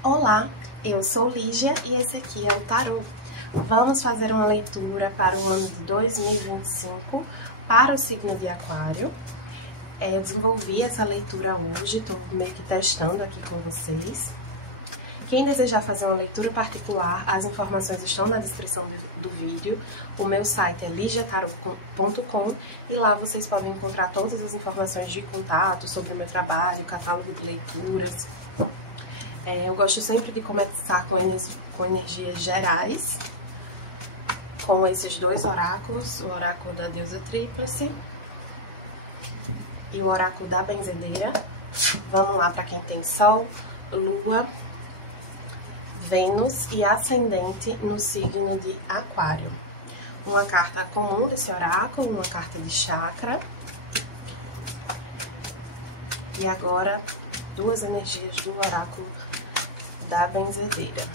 Olá, eu sou Lígia e esse aqui é o Tarô. Vamos fazer uma leitura para o ano de 2025 para o signo de Aquário. Eu desenvolvi essa leitura hoje, estou meio que testando aqui com vocês. Quem desejar fazer uma leitura particular, as informações estão na descrição do vídeo. O meu site é ligiatarot.com e lá vocês podem encontrar todas as informações de contato sobre o meu trabalho, catálogo de leituras. Eu gosto sempre de começar com energias gerais, com esses dois oráculos, o oráculo da deusa tríplice e o oráculo da benzedeira. Vamos lá para quem tem Sol, Lua, Vênus e Ascendente no signo de Aquário. Uma carta comum desse oráculo, uma carta de chakra. E agora, duas energias do oráculo da benzedeira.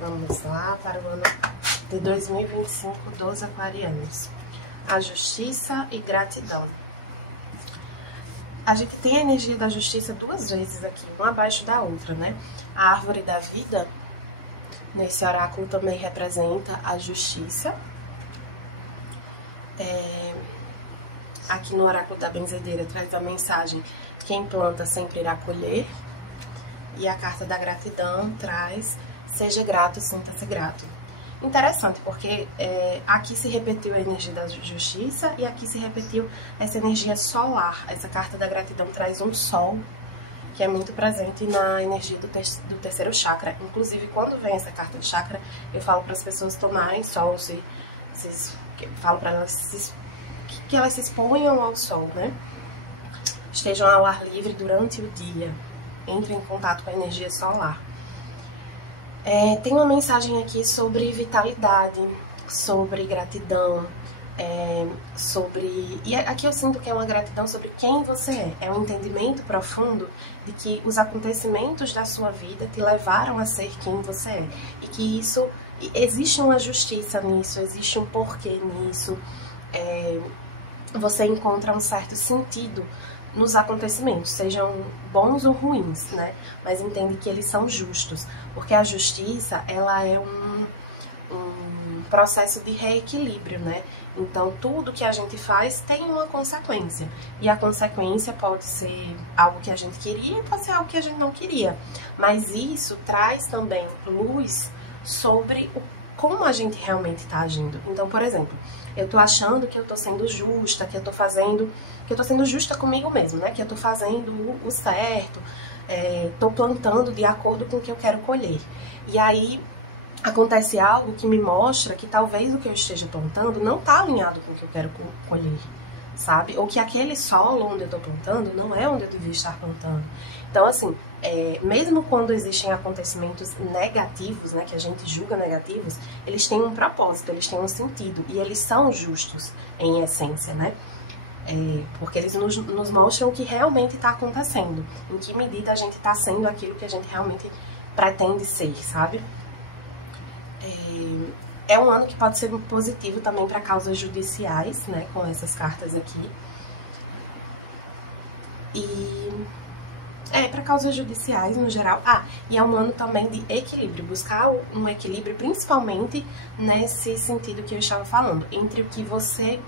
Vamos lá para o ano de 2025 dos aquarianos. A justiça e gratidão. A gente tem a energia da justiça duas vezes aqui, uma abaixo da outra, né? A árvore da vida, nesse oráculo, também representa a justiça. Aqui no oráculo da benzedeira traz a mensagem: quem planta sempre irá colher. E a carta da gratidão traz: seja grato, sinta-se grato. Interessante, porque aqui se repetiu a energia da justiça e aqui se repetiu essa energia solar. Essa carta da gratidão traz um sol, que é muito presente na energia do terceiro chakra. Inclusive, quando vem essa carta de chakra, eu falo para as pessoas tomarem sol, falo para elas que elas se exponham ao sol, né? Estejam ao ar livre durante o dia. Entrem em contato com a energia solar. Tem uma mensagem aqui sobre vitalidade, sobre gratidão, E aqui eu sinto que é uma gratidão sobre quem você é. É um entendimento profundo de que os acontecimentos da sua vida te levaram a ser quem você é. E que existe uma justiça nisso, existe um porquê nisso. Você encontra um certo sentido nos acontecimentos, sejam bons ou ruins, né? Mas entende que eles são justos, porque a justiça, ela é um processo de reequilíbrio, né? Então, tudo que a gente faz tem uma consequência, e a consequência pode ser algo que a gente queria e pode ser algo que a gente não queria, mas isso traz também luz sobre como a gente realmente está agindo. Então, por exemplo, eu tô achando que eu tô sendo justa, que eu tô sendo justa comigo mesmo, né? Que eu tô fazendo o certo, tô plantando de acordo com o que eu quero colher. E aí acontece algo que me mostra que talvez o que eu esteja plantando não tá alinhado com o que eu quero colher, sabe? Ou que aquele solo onde eu tô plantando não é onde eu devia estar plantando. Então, assim, mesmo quando existem acontecimentos negativos, né, que a gente julga negativos, eles têm um propósito, eles têm um sentido, e eles são justos em essência, né? Porque eles nos mostram o que realmente está acontecendo, em que medida a gente está sendo aquilo que a gente realmente pretende ser, sabe? É um ano que pode ser positivo também para causas judiciais, né, com essas cartas aqui. E para causas judiciais no geral. E é um ano também de equilíbrio, buscar um equilíbrio principalmente nesse sentido que eu estava falando, entre o que você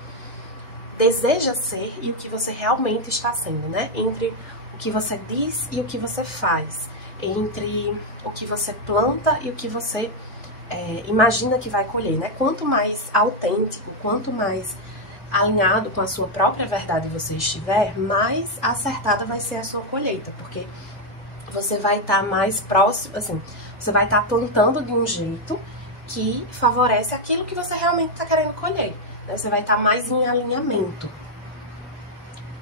deseja ser e o que você realmente está sendo, né? Entre o que você diz e o que você faz, entre o que você planta e o que você imagina que vai colher, né? Quanto mais autêntico, quanto mais alinhado com a sua própria verdade você estiver, mais acertada vai ser a sua colheita, porque você vai estar mais próximo, assim, você vai estar plantando de um jeito que favorece aquilo que você realmente está querendo colher, né? Você vai estar mais em alinhamento.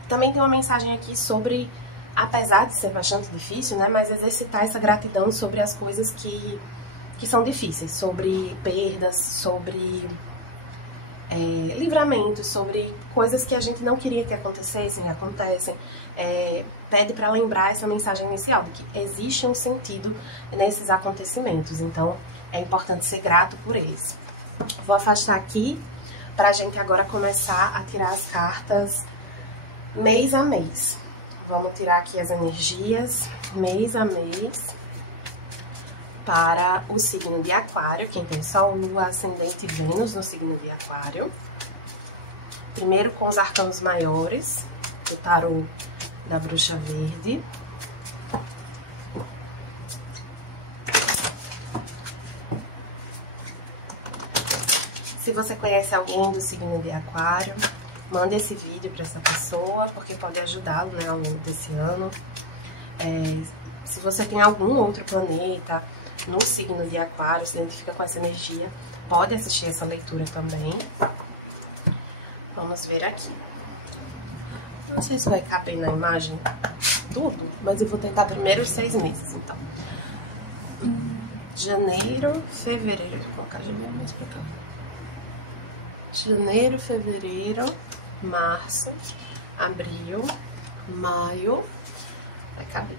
Também tem uma mensagem aqui sobre, apesar de ser bastante difícil, né, mas exercitar essa gratidão sobre as coisas que são difíceis, sobre perdas, sobre livramentos, sobre coisas que a gente não queria que acontecessem, acontecem. Pede para lembrar essa mensagem inicial, de que existe um sentido nesses acontecimentos, então é importante ser grato por eles. Vou afastar aqui para a gente agora começar a tirar as cartas mês a mês. vamos tirar aqui as energias mês a mês para o signo de Aquário, quem tem Sol, Lua, Ascendente e Vênus no signo de Aquário. Primeiro com os arcanos maiores, o tarô da Bruxa Verde. Se você conhece alguém do signo de Aquário, manda esse vídeo para essa pessoa, porque pode ajudá-lo, né, ao longo desse ano. Se você tem algum outro planeta no signo de Aquário, se identifica com essa energia, pode assistir essa leitura também. Vamos ver aqui. Não sei se vai caber na imagem tudo, mas eu vou tentar primeiro os 6 meses, então. Janeiro, fevereiro, vou colocar janeiro mais pra cá. Janeiro, fevereiro, março, abril, maio, vai caber.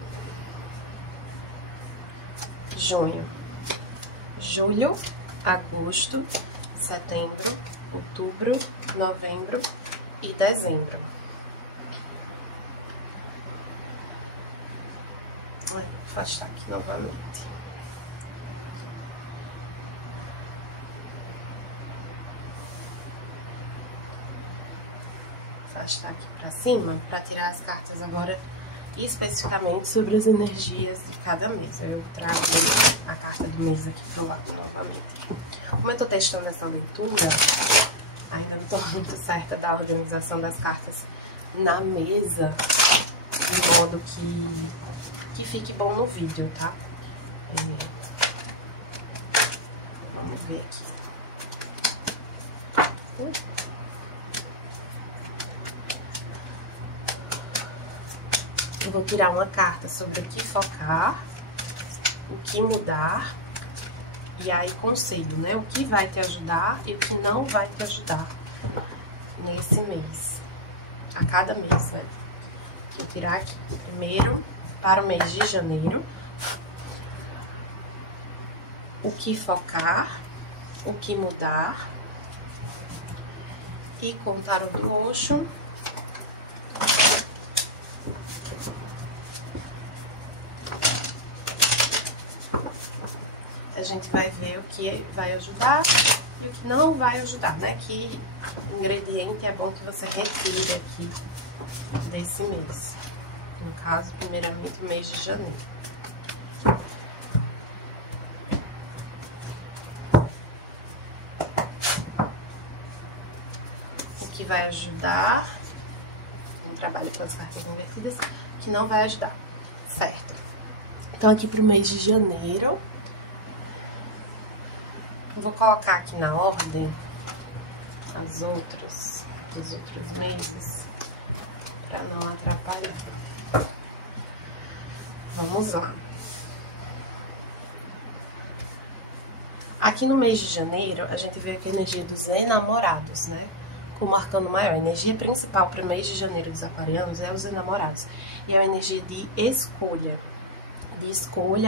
Junho, julho, agosto, setembro, outubro, novembro e dezembro. Vou afastar aqui novamente. Afastar aqui pra cima, pra tirar as cartas agora especificamente sobre as energias de cada mês. Eu trago a carta do mês aqui pro lado novamente. Como eu tô testando essa leitura, ainda não tô muito certa da organização das cartas na mesa, de modo que fique bom no vídeo, tá? Vamos ver aqui. Eu vou tirar uma carta sobre o que focar, o que mudar, e aí conselho, né? O que vai te ajudar e o que não vai te ajudar nesse mês, a cada mês, né? Vou tirar aqui primeiro para o mês de janeiro, o que focar, o que mudar, e com o tarô do Osho, a gente vai ver o que vai ajudar e o que não vai ajudar, né? Que ingrediente é bom que você retire aqui desse mês. No caso, primeiramente, o mês de janeiro. O que vai ajudar, um trabalho com as cartas invertidas, que não vai ajudar, certo? Então, aqui pro mês de janeiro, eu vou colocar aqui na ordem dos outros meses, para não atrapalhar. Vamos lá. Aqui no mês de janeiro, a gente vê aqui a energia dos enamorados, né? Como arcano maior. A energia principal para o mês de janeiro dos aquarianos é os enamorados. E é uma energia de escolha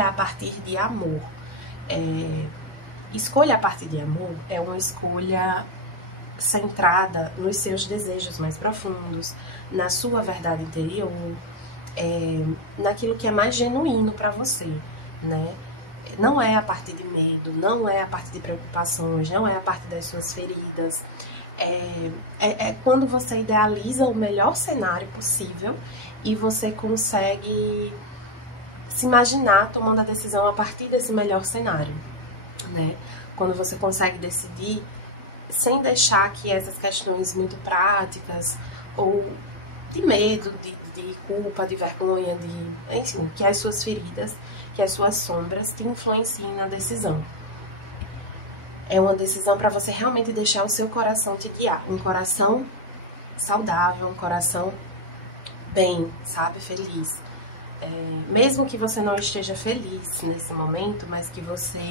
a partir de amor. Escolha a partir de amor é uma escolha centrada nos seus desejos mais profundos, na sua verdade interior, naquilo que é mais genuíno para você, né? Não é a partir de medo, não é a partir de preocupações, não é a partir das suas feridas. É quando você idealiza o melhor cenário possível e você consegue se imaginar tomando a decisão a partir desse melhor cenário, né? Quando você consegue decidir sem deixar que essas questões muito práticas ou de medo, de culpa, de vergonha, enfim, que as suas feridas, que as suas sombras te influenciem na decisão. É uma decisão para você realmente deixar o seu coração te guiar. Um coração saudável, um coração bem, sabe, feliz. Mesmo que você não esteja feliz nesse momento, mas que você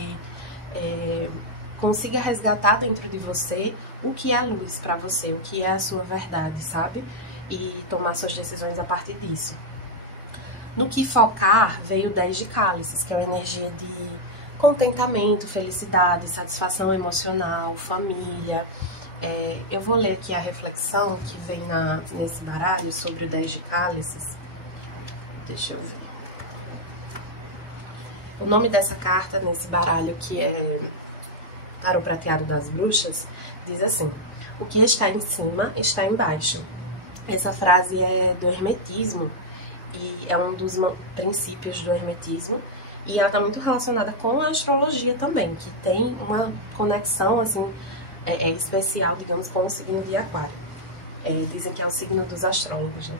consiga resgatar dentro de você o que é luz para você, o que é a sua verdade, sabe? E tomar suas decisões a partir disso. No que focar, veio o 10 de cálices, que é uma energia de contentamento, felicidade, satisfação emocional, família. Eu vou ler aqui a reflexão que vem nesse baralho sobre o 10 de cálices, Deixa eu ver. O nome dessa carta nesse baralho, que é Tarô Prateado das Bruxas, diz assim: o que está em cima está embaixo. Essa frase é do hermetismo e é um dos princípios do hermetismo, e ela está muito relacionada com a astrologia também, que tem uma conexão assim especial, digamos, com o signo de Aquário. Dizem que é o signo dos astrólogos, né?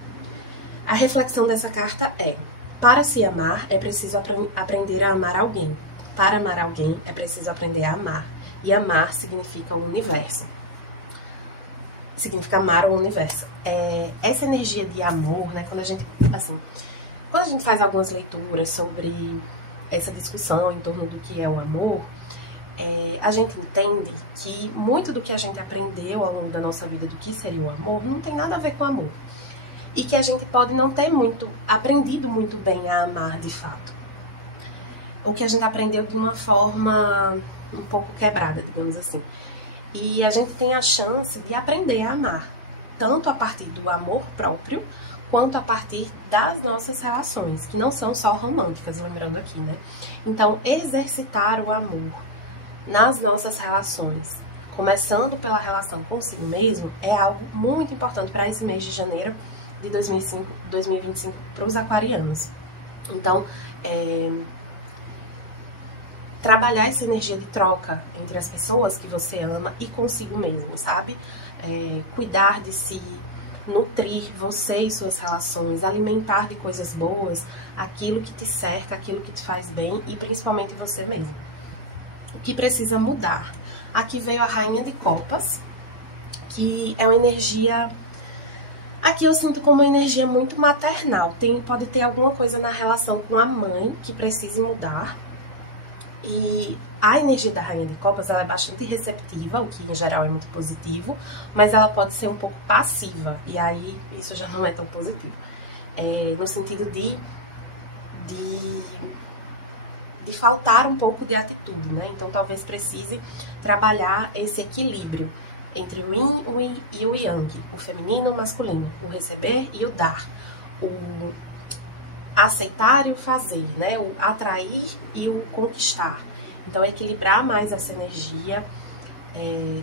A reflexão dessa carta é: para se amar é preciso aprender a amar alguém. Para amar alguém é preciso aprender a amar. E amar significa o universo. Significa amar o universo. Essa energia de amor, né? Quando a gente faz algumas leituras sobre essa discussão em torno do que é o amor, a gente entende que muito do que a gente aprendeu ao longo da nossa vida do que seria o amor não tem nada a ver com amor. E que a gente pode não ter aprendido muito bem a amar de fato. O que a gente aprendeu de uma forma um pouco quebrada, digamos assim. E a gente tem a chance de aprender a amar, tanto a partir do amor próprio, quanto a partir das nossas relações, que não são só românticas, lembrando aqui, né? Então, exercitar o amor nas nossas relações, começando pela relação consigo mesmo, é algo muito importante para esse mês de janeiro de 2025 para os aquarianos. Então, trabalhar essa energia de troca entre as pessoas que você ama e consigo mesmo, sabe? Cuidar de si, nutrir você e suas relações, alimentar de coisas boas aquilo que te cerca, aquilo que te faz bem e principalmente você mesmo. O que precisa mudar? Aqui veio a Rainha de Copas, que é uma energia... Aqui eu sinto como uma energia muito maternal. Pode ter alguma coisa na relação com a mãe que precise mudar. E a energia da Rainha de Copas, ela é bastante receptiva, o que em geral é muito positivo, mas ela pode ser um pouco passiva, e aí isso já não é tão positivo. No sentido de faltar um pouco de atitude, né? Então talvez precise trabalhar esse equilíbrio entre o yin, o yin e o yang, o feminino e o masculino, o receber e o dar, o aceitar e o fazer, né? O atrair e o conquistar. Então, equilibrar mais essa energia,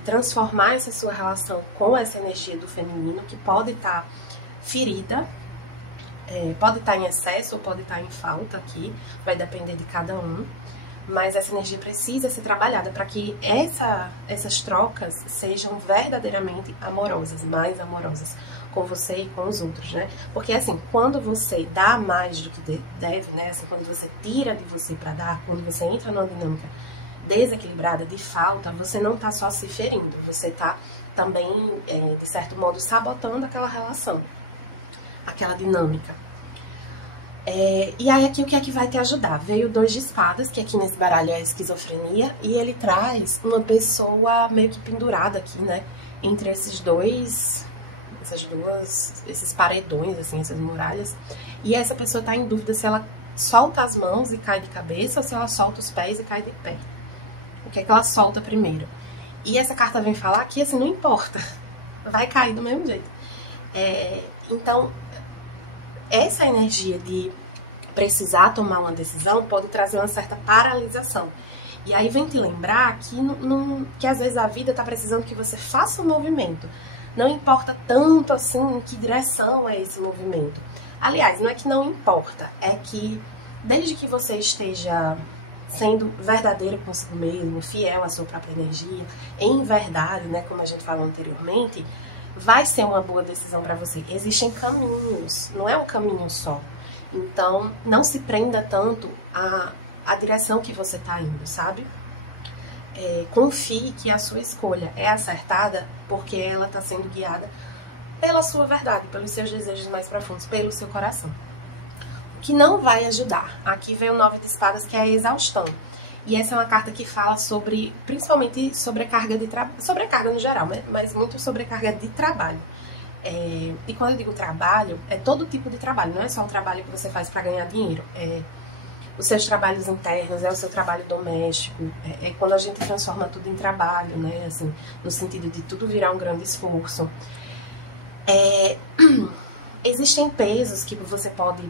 transformar essa sua relação com essa energia do feminino, que pode estar ferida, pode estar em excesso ou pode estar em falta aqui, vai depender de cada um. Mas essa energia precisa ser trabalhada para que essas trocas sejam verdadeiramente amorosas, mais amorosas com você e com os outros, né? Porque assim, quando você dá mais do que deve, né? Assim, quando você tira de você para dar, quando você entra numa dinâmica desequilibrada, de falta, você não tá só se ferindo, você tá também, de certo modo, sabotando aquela relação, aquela dinâmica. E aí aqui o que é que vai te ajudar? Veio o 2 de espadas, que aqui nesse baralho é a esquizofrenia, e ele traz uma pessoa meio que pendurada aqui, né? Entre esses paredões, assim, essas muralhas. E essa pessoa tá em dúvida se ela solta as mãos e cai de cabeça, ou se ela solta os pés e cai de pé. O que é que ela solta primeiro? E essa carta vem falar que, assim, não importa. Vai cair do mesmo jeito. Então, essa energia de precisar tomar uma decisão pode trazer uma certa paralisação. E aí vem te lembrar que às vezes a vida está precisando que você faça um movimento. Não importa tanto assim em que direção é esse movimento. Aliás, não é que não importa, é que desde que você esteja sendo verdadeiro consigo mesmo, fiel à sua própria energia, em verdade, né, como a gente falou anteriormente, vai ser uma boa decisão para você. Existem caminhos, não é um caminho só. Então, não se prenda tanto à direção que você está indo, sabe? Confie que a sua escolha é acertada porque ela está sendo guiada pela sua verdade, pelos seus desejos mais profundos, pelo seu coração. O que não vai ajudar, aqui vem o 9 de espadas, que é a exaustão. E essa é uma carta que fala sobre, principalmente, sobrecarga de trabalho, sobrecarga no geral, mas muito sobrecarga de trabalho. E quando eu digo trabalho, é todo tipo de trabalho, não é só um trabalho que você faz para ganhar dinheiro. Os seus trabalhos internos, o seu trabalho doméstico, quando a gente transforma tudo em trabalho, né? Assim, no sentido de tudo virar um grande esforço. Existem pesos que você pode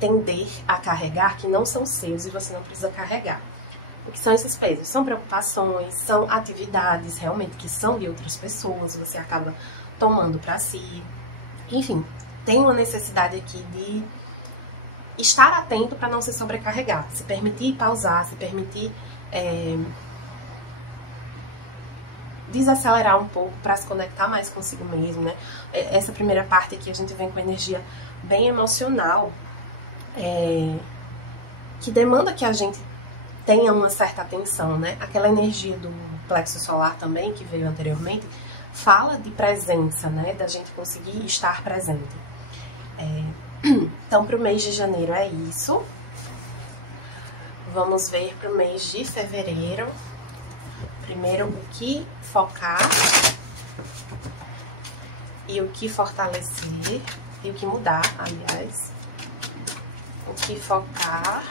tender a carregar que não são seus e você não precisa carregar. O que são esses pesos? São preocupações, são atividades realmente que são de outras pessoas, você acaba tomando para si. Enfim, tem uma necessidade aqui de estar atento para não se sobrecarregar, se permitir pausar, se permitir desacelerar um pouco para se conectar mais consigo mesmo, né? Essa primeira parte aqui a gente vem com energia bem emocional, que demanda que a gente tenha uma certa atenção, né? Aquela energia do plexo solar também, que veio anteriormente, fala de presença, né? Da gente conseguir estar presente. Então, para o mês de janeiro é isso. Vamos ver para o mês de fevereiro. Primeiro, o que focar e o que fortalecer e o que mudar, aliás. O que focar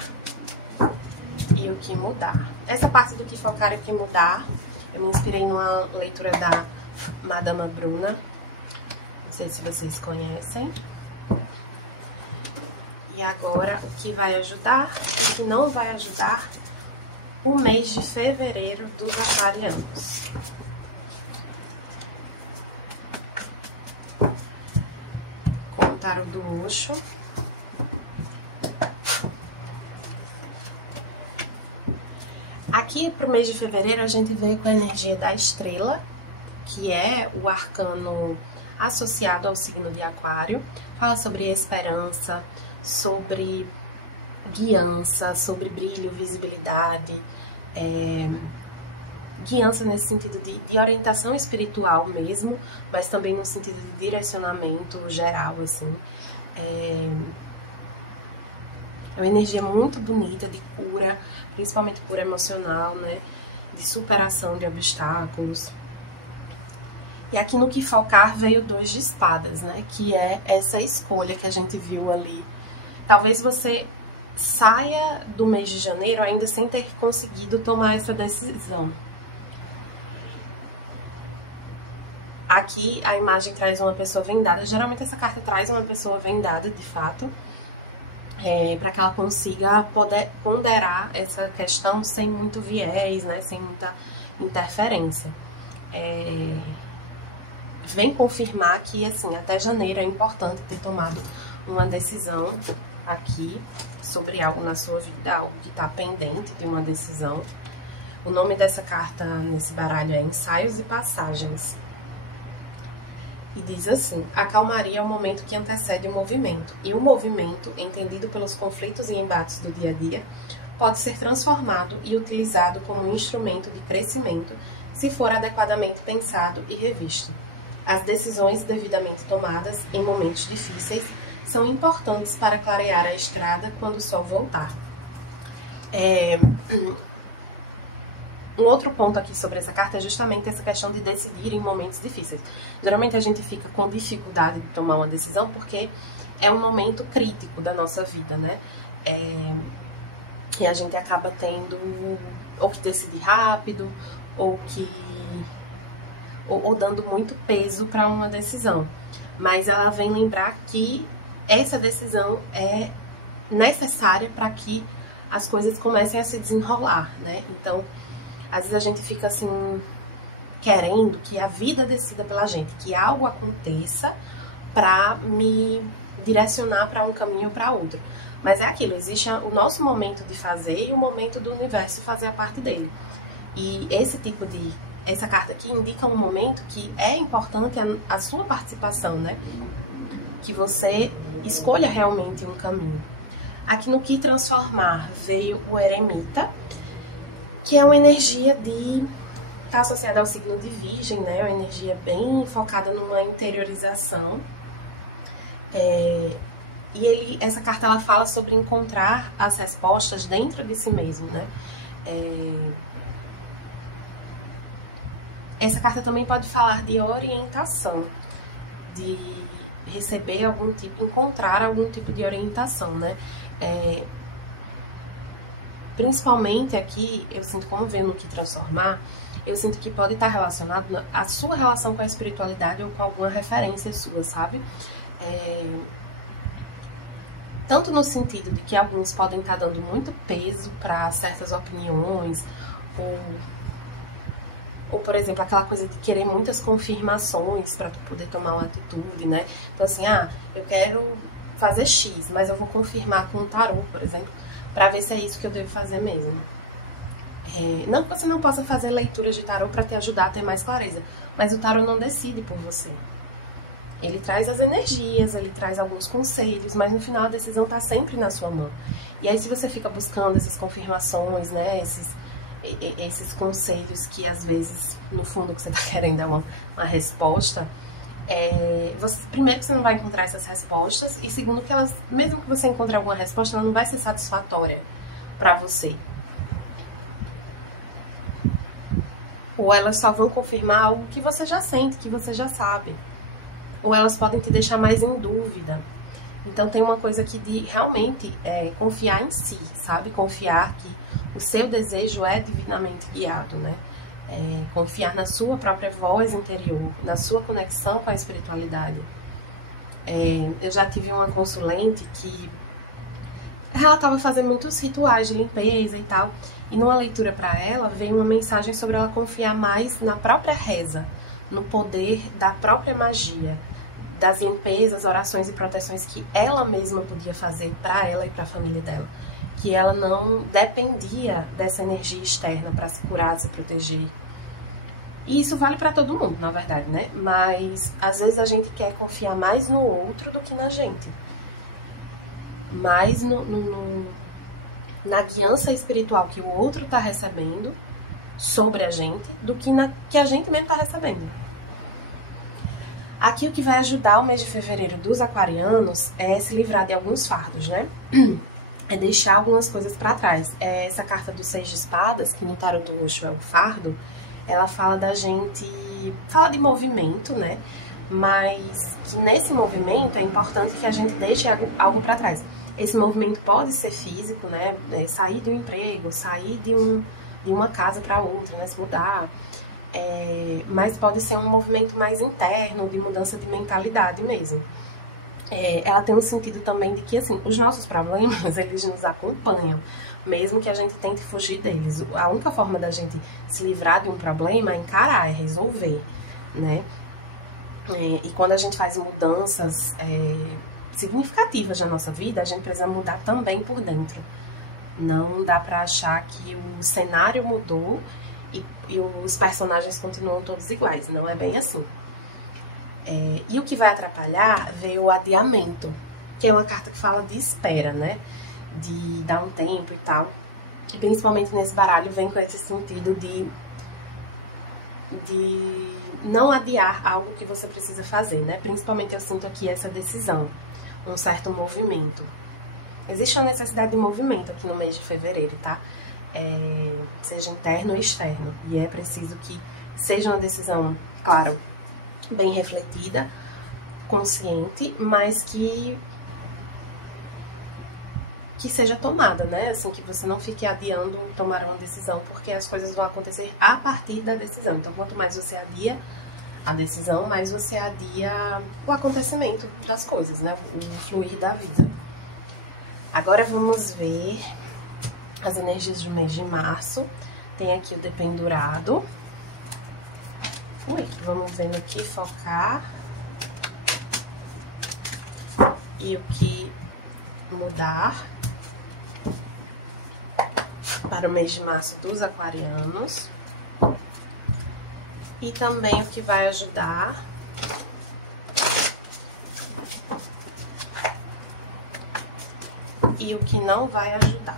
e o que mudar. Essa parte do que focar e o que mudar, eu me inspirei numa leitura da Madama Bruna. Não sei se vocês conhecem. E agora, o que vai ajudar e o que não vai ajudar o mês de fevereiro dos aquarianos. Com o tarô do Osho. Aqui pro mês de fevereiro a gente veio com a energia da estrela, que é o arcano associado ao signo de Aquário. Fala sobre esperança, sobre guiança, sobre brilho, visibilidade, guiança nesse sentido de orientação espiritual mesmo, mas também no sentido de direcionamento geral, assim. É uma energia muito bonita de cura, principalmente cura emocional, né? De superação de obstáculos. E aqui no que focar veio 2 de espadas, né? Que é essa escolha que a gente viu ali. Talvez você saia do mês de janeiro ainda sem ter conseguido tomar essa decisão. Aqui a imagem traz uma pessoa vendada. Geralmente essa carta traz uma pessoa vendada, de fato, para que ela consiga poder ponderar essa questão sem muito viés, né? Sem muita interferência. Vem confirmar que, assim, até janeiro é importante ter tomado uma decisão aqui sobre algo na sua vida, algo que está pendente de uma decisão. O nome dessa carta nesse baralho é Ensaios e Passagens. E diz assim: a calmaria é o momento que antecede o movimento, e o movimento, entendido pelos conflitos e embates do dia a dia, pode ser transformado e utilizado como um instrumento de crescimento se for adequadamente pensado e revisto. As decisões devidamente tomadas em momentos difíceis são importantes para clarear a estrada quando o sol voltar. Um outro ponto aqui sobre essa carta é justamente essa questão de decidir em momentos difíceis. Geralmente a gente fica com dificuldade de tomar uma decisão porque é um momento crítico da nossa vida, né? E a gente acaba tendo ou que decidir rápido, ou dando muito peso para uma decisão. Mas ela vem lembrar que essa decisão é necessária para que as coisas comecem a se desenrolar, né? Então, às vezes a gente fica assim, querendo que a vida decida pela gente, que algo aconteça para me direcionar para um caminho ou para outro. Mas é aquilo, existe o nosso momento de fazer e o momento do universo fazer a parte dele. E essa carta aqui indica um momento que é importante a sua participação, né? Que você escolha realmente um caminho. Aqui no que transformar veio o eremita, que é uma energia tá associada ao signo de Virgem, né? Uma energia bem focada numa interiorização. E essa carta ela fala sobre encontrar as respostas dentro de si mesmo, né? Essa carta também pode falar de orientação, de receber algum tipo, encontrar algum tipo de orientação, né? Principalmente aqui, eu sinto, como vendo o que transformar, eu sinto que pode estar relacionado à sua relação com a espiritualidade ou com alguma referência sua, sabe? Tanto no sentido de que alguns podem estar dando muito peso para certas opiniões, ou, por exemplo, aquela coisa de querer muitas confirmações para tu poder tomar uma atitude, né? Então, assim, eu quero fazer X, mas eu vou confirmar com o tarô, por exemplo, para ver se é isso que eu devo fazer mesmo. Não que você não possa fazer leituras de tarô para te ajudar a ter mais clareza, mas o tarô não decide por você. Ele traz as energias, ele traz alguns conselhos, mas no final a decisão está sempre na sua mão. E aí se você fica buscando essas confirmações, né, esses conselhos que às vezes, no fundo, que você está querendo é uma resposta, primeiro que você não vai encontrar essas respostas, e segundo que elas, mesmo que você encontre alguma resposta, ela não vai ser satisfatória para você. Ou elas só vão confirmar algo que você já sente, que você já sabe. Ou elas podem te deixar mais em dúvida. Então tem uma coisa aqui de realmente confiar em si, sabe? Confiar que o seu desejo é divinamente guiado, né? Confiar na sua própria voz interior, na sua conexão com a espiritualidade. Eu já tive uma consulente que ela estava fazendo muitos rituais de limpeza e tal, e numa leitura para ela veio uma mensagem sobre ela confiar mais na própria reza, no poder da própria magia, das limpezas, orações e proteções que ela mesma podia fazer para ela e para a família dela, que ela não dependia dessa energia externa para se curar, se proteger. E isso vale para todo mundo, na verdade, né? Mas às vezes a gente quer confiar mais no outro do que na gente, mais na guiança espiritual que o outro está recebendo sobre a gente do que na que a gente mesmo está recebendo. Aqui o que vai ajudar o mês de fevereiro dos aquarianos é se livrar de alguns fardos, né? É deixar algumas coisas para trás. Essa carta do 6 de espadas, que no tarot do Osho é o fardo, ela fala da gente... fala de movimento, né? Mas que nesse movimento é importante que a gente deixe algo para trás. Esse movimento pode ser físico, né? Sair de um emprego, sair de uma casa para outra, né? Se mudar. Mas pode ser um movimento mais interno, de mudança de mentalidade mesmo. Ela tem um sentido também de que, assim, os nossos problemas, eles nos acompanham, mesmo que a gente tente fugir deles. A única forma da gente se livrar de um problema é encarar, é resolver, né? E quando a gente faz mudanças significativas na nossa vida, a gente precisa mudar também por dentro. Não dá pra achar que o cenário mudou e os personagens continuam todos iguais. Não é bem assim. E o que vai atrapalhar veio o adiamento, que é uma carta que fala de espera, né? De dar um tempo e tal. E principalmente nesse baralho vem com esse sentido de não adiar algo que você precisa fazer, né? Principalmente eu sinto aqui essa decisão, um certo movimento. Existe uma necessidade de movimento aqui no mês de fevereiro, tá? Seja interno ou externo. E é preciso que seja uma decisão, claro, bem refletida, consciente, mas que seja tomada, né? Assim, que você não fique adiando tomar uma decisão, porque as coisas vão acontecer a partir da decisão. Então, quanto mais você adia a decisão, mais você adia o acontecimento das coisas, né? O fluir da vida. Agora vamos ver as energias do mês de março. Tem aqui o dependurado. Vamos ver no que focar e o que mudar para o mês de março dos aquarianos. E também o que vai ajudar e o que não vai ajudar.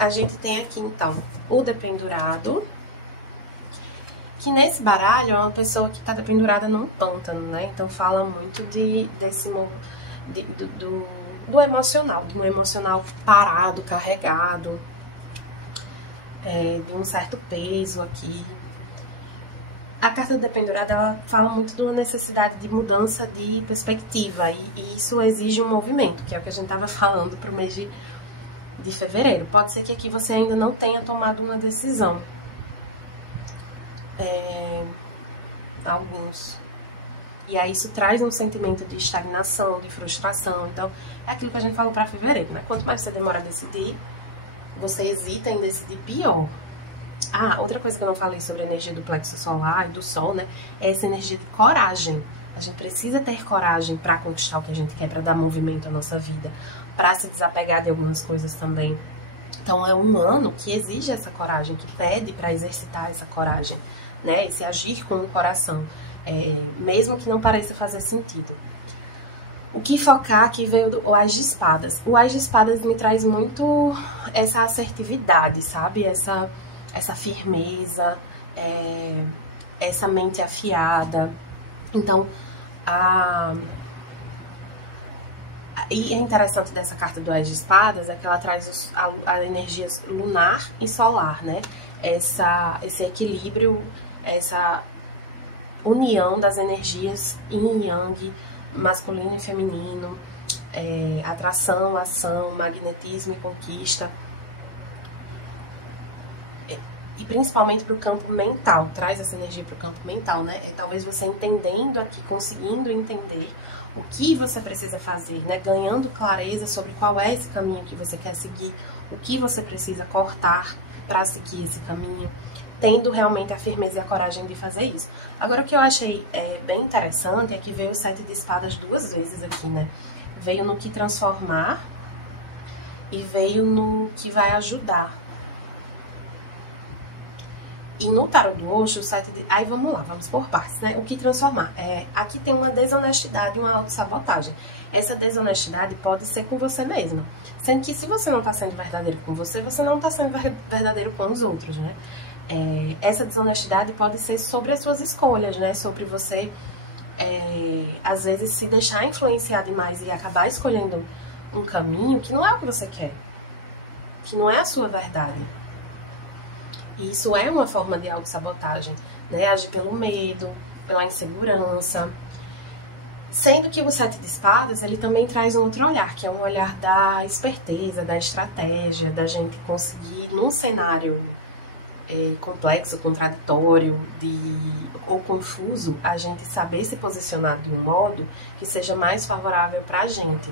A gente tem aqui, então, o dependurado, que nesse baralho é uma pessoa que está dependurada num pântano, né? Então fala muito do emocional, de um emocional parado, carregado, de um certo peso aqui. A carta do dependurado, ela fala muito de uma necessidade de mudança de perspectiva, e isso exige um movimento, que é o que a gente estava falando para o mês de fevereiro. Pode ser que aqui você ainda não tenha tomado uma decisão. alguns. E aí isso traz um sentimento de estagnação, de frustração. Então, é aquilo que a gente falou para fevereiro, né? Quanto mais você demora a decidir, você hesita em decidir, pior. Ah, outra coisa que eu não falei sobre a energia do plexo solar e do sol, né? É essa energia de coragem. A gente precisa ter coragem para conquistar o que a gente quer, para dar movimento à nossa vida, para se desapegar de algumas coisas também. Então, é um ano que exige essa coragem, que pede para exercitar essa coragem, né? Esse agir com o coração. Mesmo que não pareça fazer sentido. O que focar aqui veio do As de Espadas. O As de Espadas me traz muito essa assertividade, sabe? Essa firmeza, essa mente afiada. Então, e é interessante dessa carta do As de Espadas é que ela traz a energia lunar e solar, né? Esse equilíbrio, essa união das energias yin e yang, masculino e feminino, atração, ação, magnetismo e conquista. E principalmente para o campo mental, traz essa energia para o campo mental, né? Talvez você entendendo aqui, conseguindo entender o que você precisa fazer, né? Ganhando clareza sobre qual é esse caminho que você quer seguir, o que você precisa cortar para seguir esse caminho, tendo realmente a firmeza e a coragem de fazer isso. Agora, o que eu achei bem interessante é que veio o 7 de espadas 2 vezes aqui, né? Veio no que transformar e veio no que vai ajudar. E no tarot do Osho, o 7 de... Aí vamos lá, vamos por partes, né? O que transformar? Aqui tem uma desonestidade, uma autossabotagem. Essa desonestidade pode ser com você mesma. Sendo que se você não está sendo verdadeiro com você, você não está sendo verdadeiro com os outros, né? Essa desonestidade pode ser sobre as suas escolhas, né? Sobre você, às vezes, se deixar influenciar demais e acabar escolhendo um caminho que não é o que você quer. Que não é a sua verdade. E isso é uma forma de autossabotagem, né? Agir pelo medo, pela insegurança. Sendo que o 7 de espadas, ele também traz um outro olhar, que é um olhar da esperteza, da estratégia, da gente conseguir, num cenário complexo, contraditório ou confuso, a gente saber se posicionar de um modo que seja mais favorável para a gente.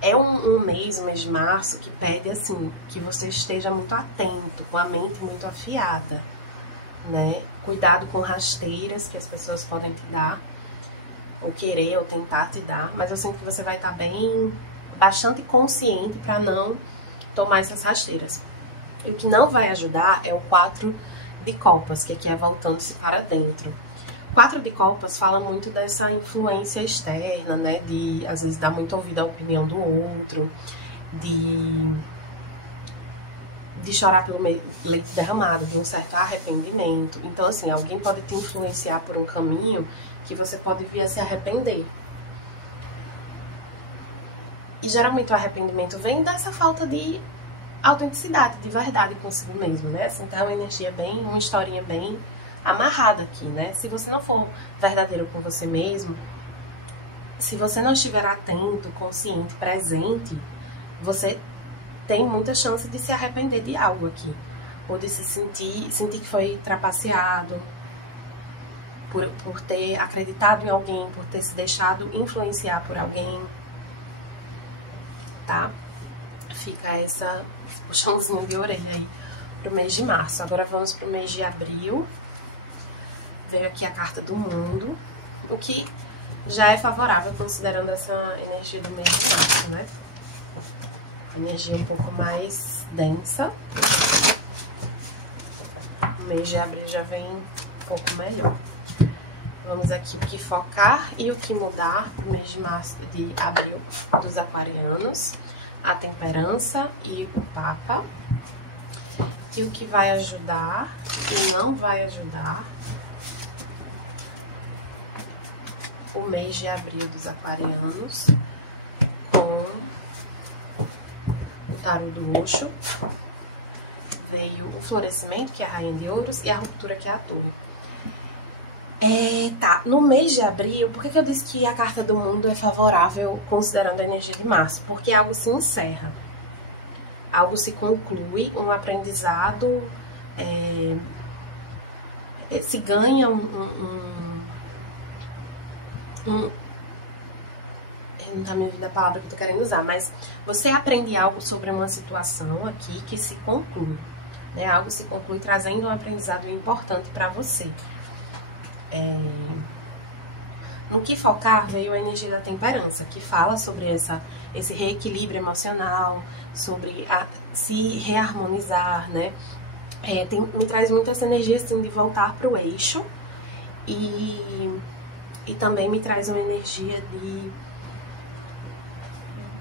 É um mês de março, que pede assim, que você esteja muito atento, com a mente muito afiada, né? Cuidado com rasteiras que as pessoas podem te dar, ou querer, ou tentar te dar, mas eu sinto que você vai estar bastante consciente para não tomar essas rasteiras. E o que não vai ajudar é o 4 de copas, que aqui é voltando-se para dentro. 4 de copas fala muito dessa influência externa, né? De, às vezes, dar muito ouvido à opinião do outro, de chorar pelo leite derramado, de um certo arrependimento. Então, assim, alguém pode te influenciar por um caminho que você pode vir a se arrepender. E, geralmente, o arrependimento vem dessa falta de autenticidade, de verdade consigo mesmo, né? Assim, tá uma energia uma historinha bem amarrada aqui, né? Se você não for verdadeiro com você mesmo, se você não estiver atento, consciente, presente, você tem muita chance de se arrepender de algo aqui, ou de se sentir que foi trapaceado por ter acreditado em alguém, por ter se deixado influenciar por alguém, tá? Fica essa puxãozinho de orelha aí pro mês de março. Agora vamos pro mês de abril. Veio aqui a carta do mundo, o que já é favorável considerando essa energia do mês de março, né? Energia um pouco mais densa. O mês de abril já vem um pouco melhor. Vamos aqui o que focar e o que mudar no mês de março, de abril, dos aquarianos. A temperança e o papa. E o que vai ajudar e não vai ajudar o mês de abril dos aquarianos com o tarô do Osho. Veio o florescimento, que é a rainha de ouros, e a ruptura, que é a torre. Tá, no mês de abril, por que eu disse que a carta do mundo é favorável considerando a energia de março? Porque algo se encerra. algo se conclui, um aprendizado, se ganha não tá me vindo a palavra que eu tô querendo usar, mas você aprende algo sobre uma situação aqui que se conclui, né? Algo se conclui trazendo um aprendizado importante para você. No que focar veio a energia da temperança, que fala sobre esse reequilíbrio emocional, sobre se reharmonizar, né? Me traz muito essa energia assim, de voltar para o eixo e também me traz uma energia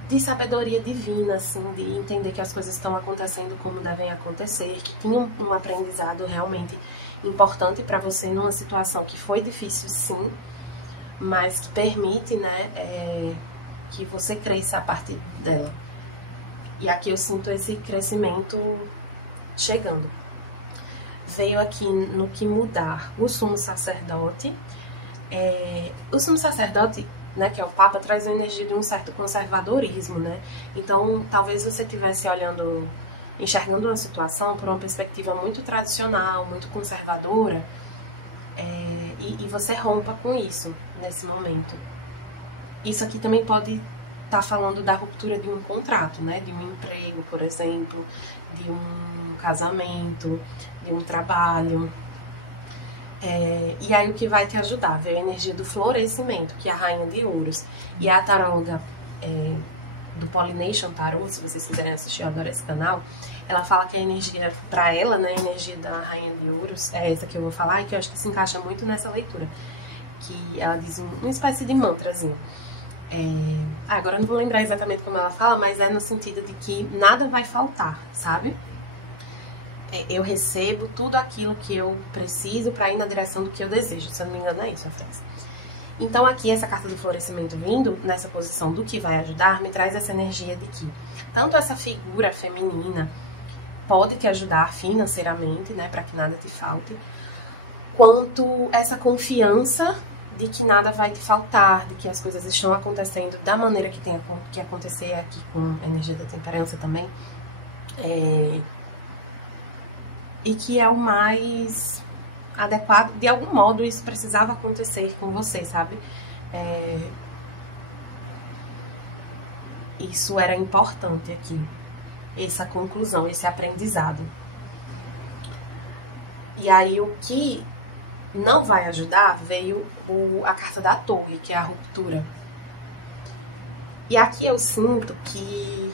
de sabedoria divina, assim, de entender que as coisas estão acontecendo como devem acontecer, que tem um aprendizado realmente importante para você numa situação que foi difícil, sim, mas que permite, né, que você cresça a partir dela. E aqui eu sinto esse crescimento chegando. Veio aqui no que mudar o sumo sacerdote. O sumo sacerdote, né, que é o Papa, traz a energia de um certo conservadorismo, né? Então, talvez você estivesse enxergando uma situação por uma perspectiva muito tradicional, muito conservadora, e você rompa com isso nesse momento. Isso aqui também pode estar falando da ruptura de um contrato, né? De um emprego, por exemplo, de um casamento, de um trabalho. E aí o que vai te ajudar? Veio a energia do florescimento, que é a rainha de ouros. E a taróloga do Pollination Tarot, se vocês quiserem assistir, eu adoro esse canal, ela fala que a energia, pra ela, né, a energia da rainha de ouros é essa que eu vou falar, e que eu acho que se encaixa muito nessa leitura. Que ela diz uma espécie de mantrazinho. Agora eu não vou lembrar exatamente como ela fala, mas é no sentido de que nada vai faltar, sabe? Eu recebo tudo aquilo que eu preciso para ir na direção do que eu desejo. Se eu não me engano, é isso a frase. Então aqui, essa carta do florescimento vindo nessa posição do que vai ajudar, me traz essa energia de que tanto essa figura feminina pode te ajudar financeiramente, né, para que nada te falte, quanto essa confiança de que nada vai te faltar, de que as coisas estão acontecendo da maneira que tem que acontecer, aqui com a energia da temperança também. E que é o mais adequado. De algum modo isso precisava acontecer com você, sabe? Isso era importante aqui, essa conclusão, esse aprendizado. E aí o que não vai ajudar veio a carta da Torre, que é a ruptura. E aqui eu sinto que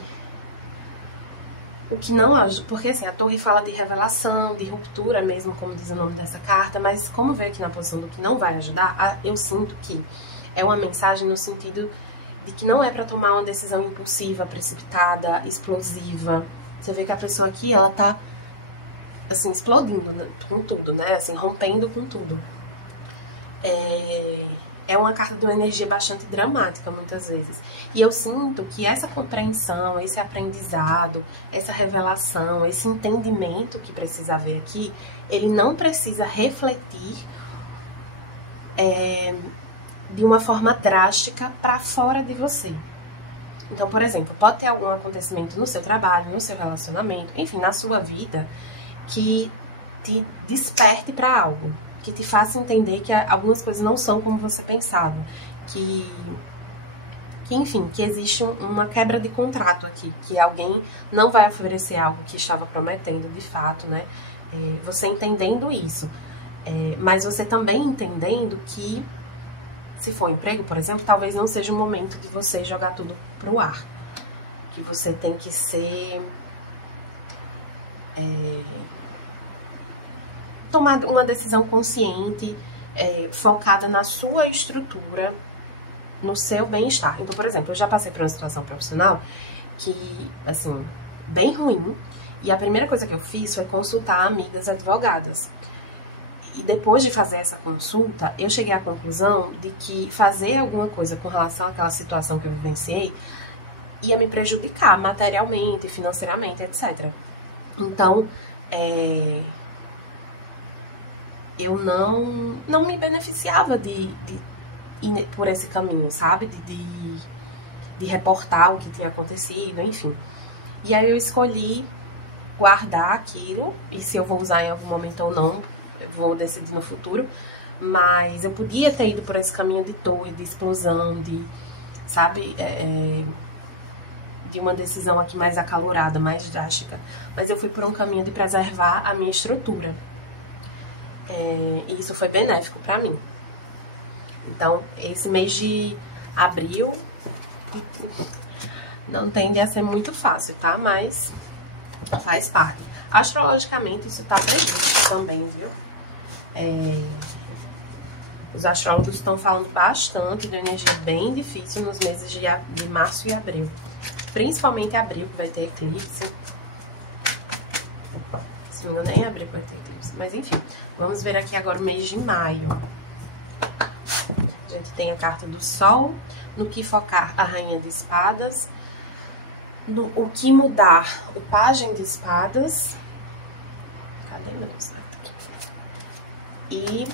o que não ajuda, porque assim, a Torre fala de revelação, de ruptura mesmo, como diz o nome dessa carta, mas como veio aqui na posição do que não vai ajudar, eu sinto que é uma mensagem no sentido de que não é pra tomar uma decisão impulsiva, precipitada, explosiva. Você vê que a pessoa aqui, ela tá, assim, explodindo, né, com tudo, né, assim, rompendo com tudo. É uma carta de uma energia bastante dramática, muitas vezes. E eu sinto que essa compreensão, esse aprendizado, essa revelação, esse entendimento que precisa haver aqui, ele não precisa refletir de uma forma drástica para fora de você. Então, por exemplo, pode ter algum acontecimento no seu trabalho, no seu relacionamento, enfim, na sua vida, que te desperte para algo, que te faça entender que algumas coisas não são como você pensava, que enfim, que existe uma quebra de contrato aqui, que alguém não vai oferecer algo que estava prometendo de fato, né? Você entendendo isso, mas você também entendendo que, se for emprego, por exemplo, talvez não seja o momento de você jogar tudo pro ar, que você tem que ser tomar uma decisão consciente, focada na sua estrutura, no seu bem-estar. Então, por exemplo, eu já passei por uma situação profissional que, assim, bem ruim, e a primeira coisa que eu fiz foi consultar amigas advogadas. E depois de fazer essa consulta, eu cheguei à conclusão de que fazer alguma coisa com relação àquela situação que eu vivenciei ia me prejudicar materialmente, financeiramente, etc. Então, eu não me beneficiava de ir por esse caminho, sabe? De reportar o que tinha acontecido, enfim. E aí eu escolhi guardar aquilo, e se eu vou usar em algum momento ou não, eu vou decidir no futuro. Mas eu podia ter ido por esse caminho de torre, de explosão, de, sabe, de uma decisão aqui mais acalorada, mais drástica. Mas eu fui por um caminho de preservar a minha estrutura. E isso foi benéfico pra mim. Então, esse mês de abril não tende a ser muito fácil, tá? Mas faz parte. Astrologicamente, isso tá previsto também, viu? Os astrólogos estão falando bastante de energia bem difícil nos meses de março e abril. Principalmente abril, que vai ter eclipse. Se não me engano, nem abril que vai ter eclipse. Mas enfim, vamos ver aqui agora o mês de maio. A gente tem a carta do Sol, no que focar a Rainha de Espadas, no o que mudar o Pajem de Espadas. Cadê meu Deus? E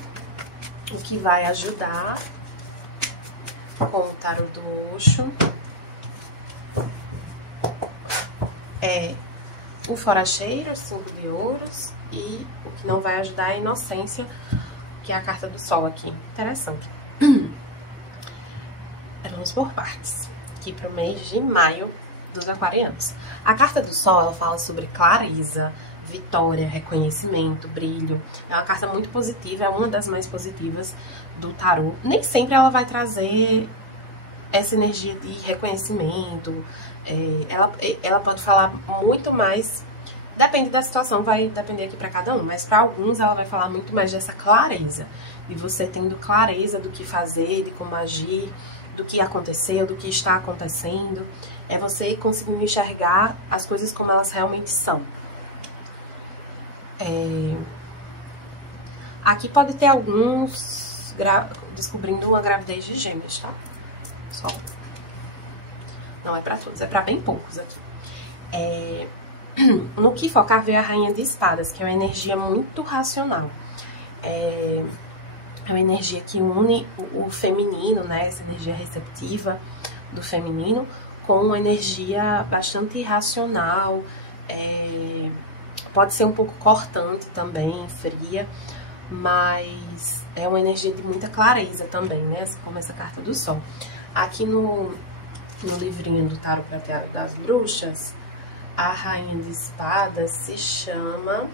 o que vai ajudar com o tarô do Osho é o Foracheiro, 5 de ouros, e o que não vai ajudar é a Inocência, que é a carta do Sol aqui. Interessante. Vamos por partes. Aqui para o mês de maio dos aquarianos. A carta do Sol, ela fala sobre clareza, vitória, reconhecimento, brilho. É uma carta muito positiva, é uma das mais positivas do tarô. Nem sempre ela vai trazer essa energia de reconhecimento. Ela pode falar muito mais, depende da situação, vai depender aqui para cada um, mas para alguns ela vai falar muito mais dessa clareza, de você tendo clareza do que fazer, de como agir, do que aconteceu, do que está acontecendo. É você conseguindo enxergar as coisas como elas realmente são. Aqui pode ter alguns descobrindo uma gravidez de gêmeos, tá? Só. Não é pra todos, é pra bem poucos aqui. No que focar, ver a Rainha de Espadas, que é uma energia muito racional. É uma energia que une o feminino, né? Essa energia receptiva do feminino com uma energia bastante racional. Pode ser um pouco cortante também, fria, mas é uma energia de muita clareza também, né? Assim como essa carta do Sol. Aqui no livrinho do Tarot Prateado das Bruxas, a Rainha de Espadas se chama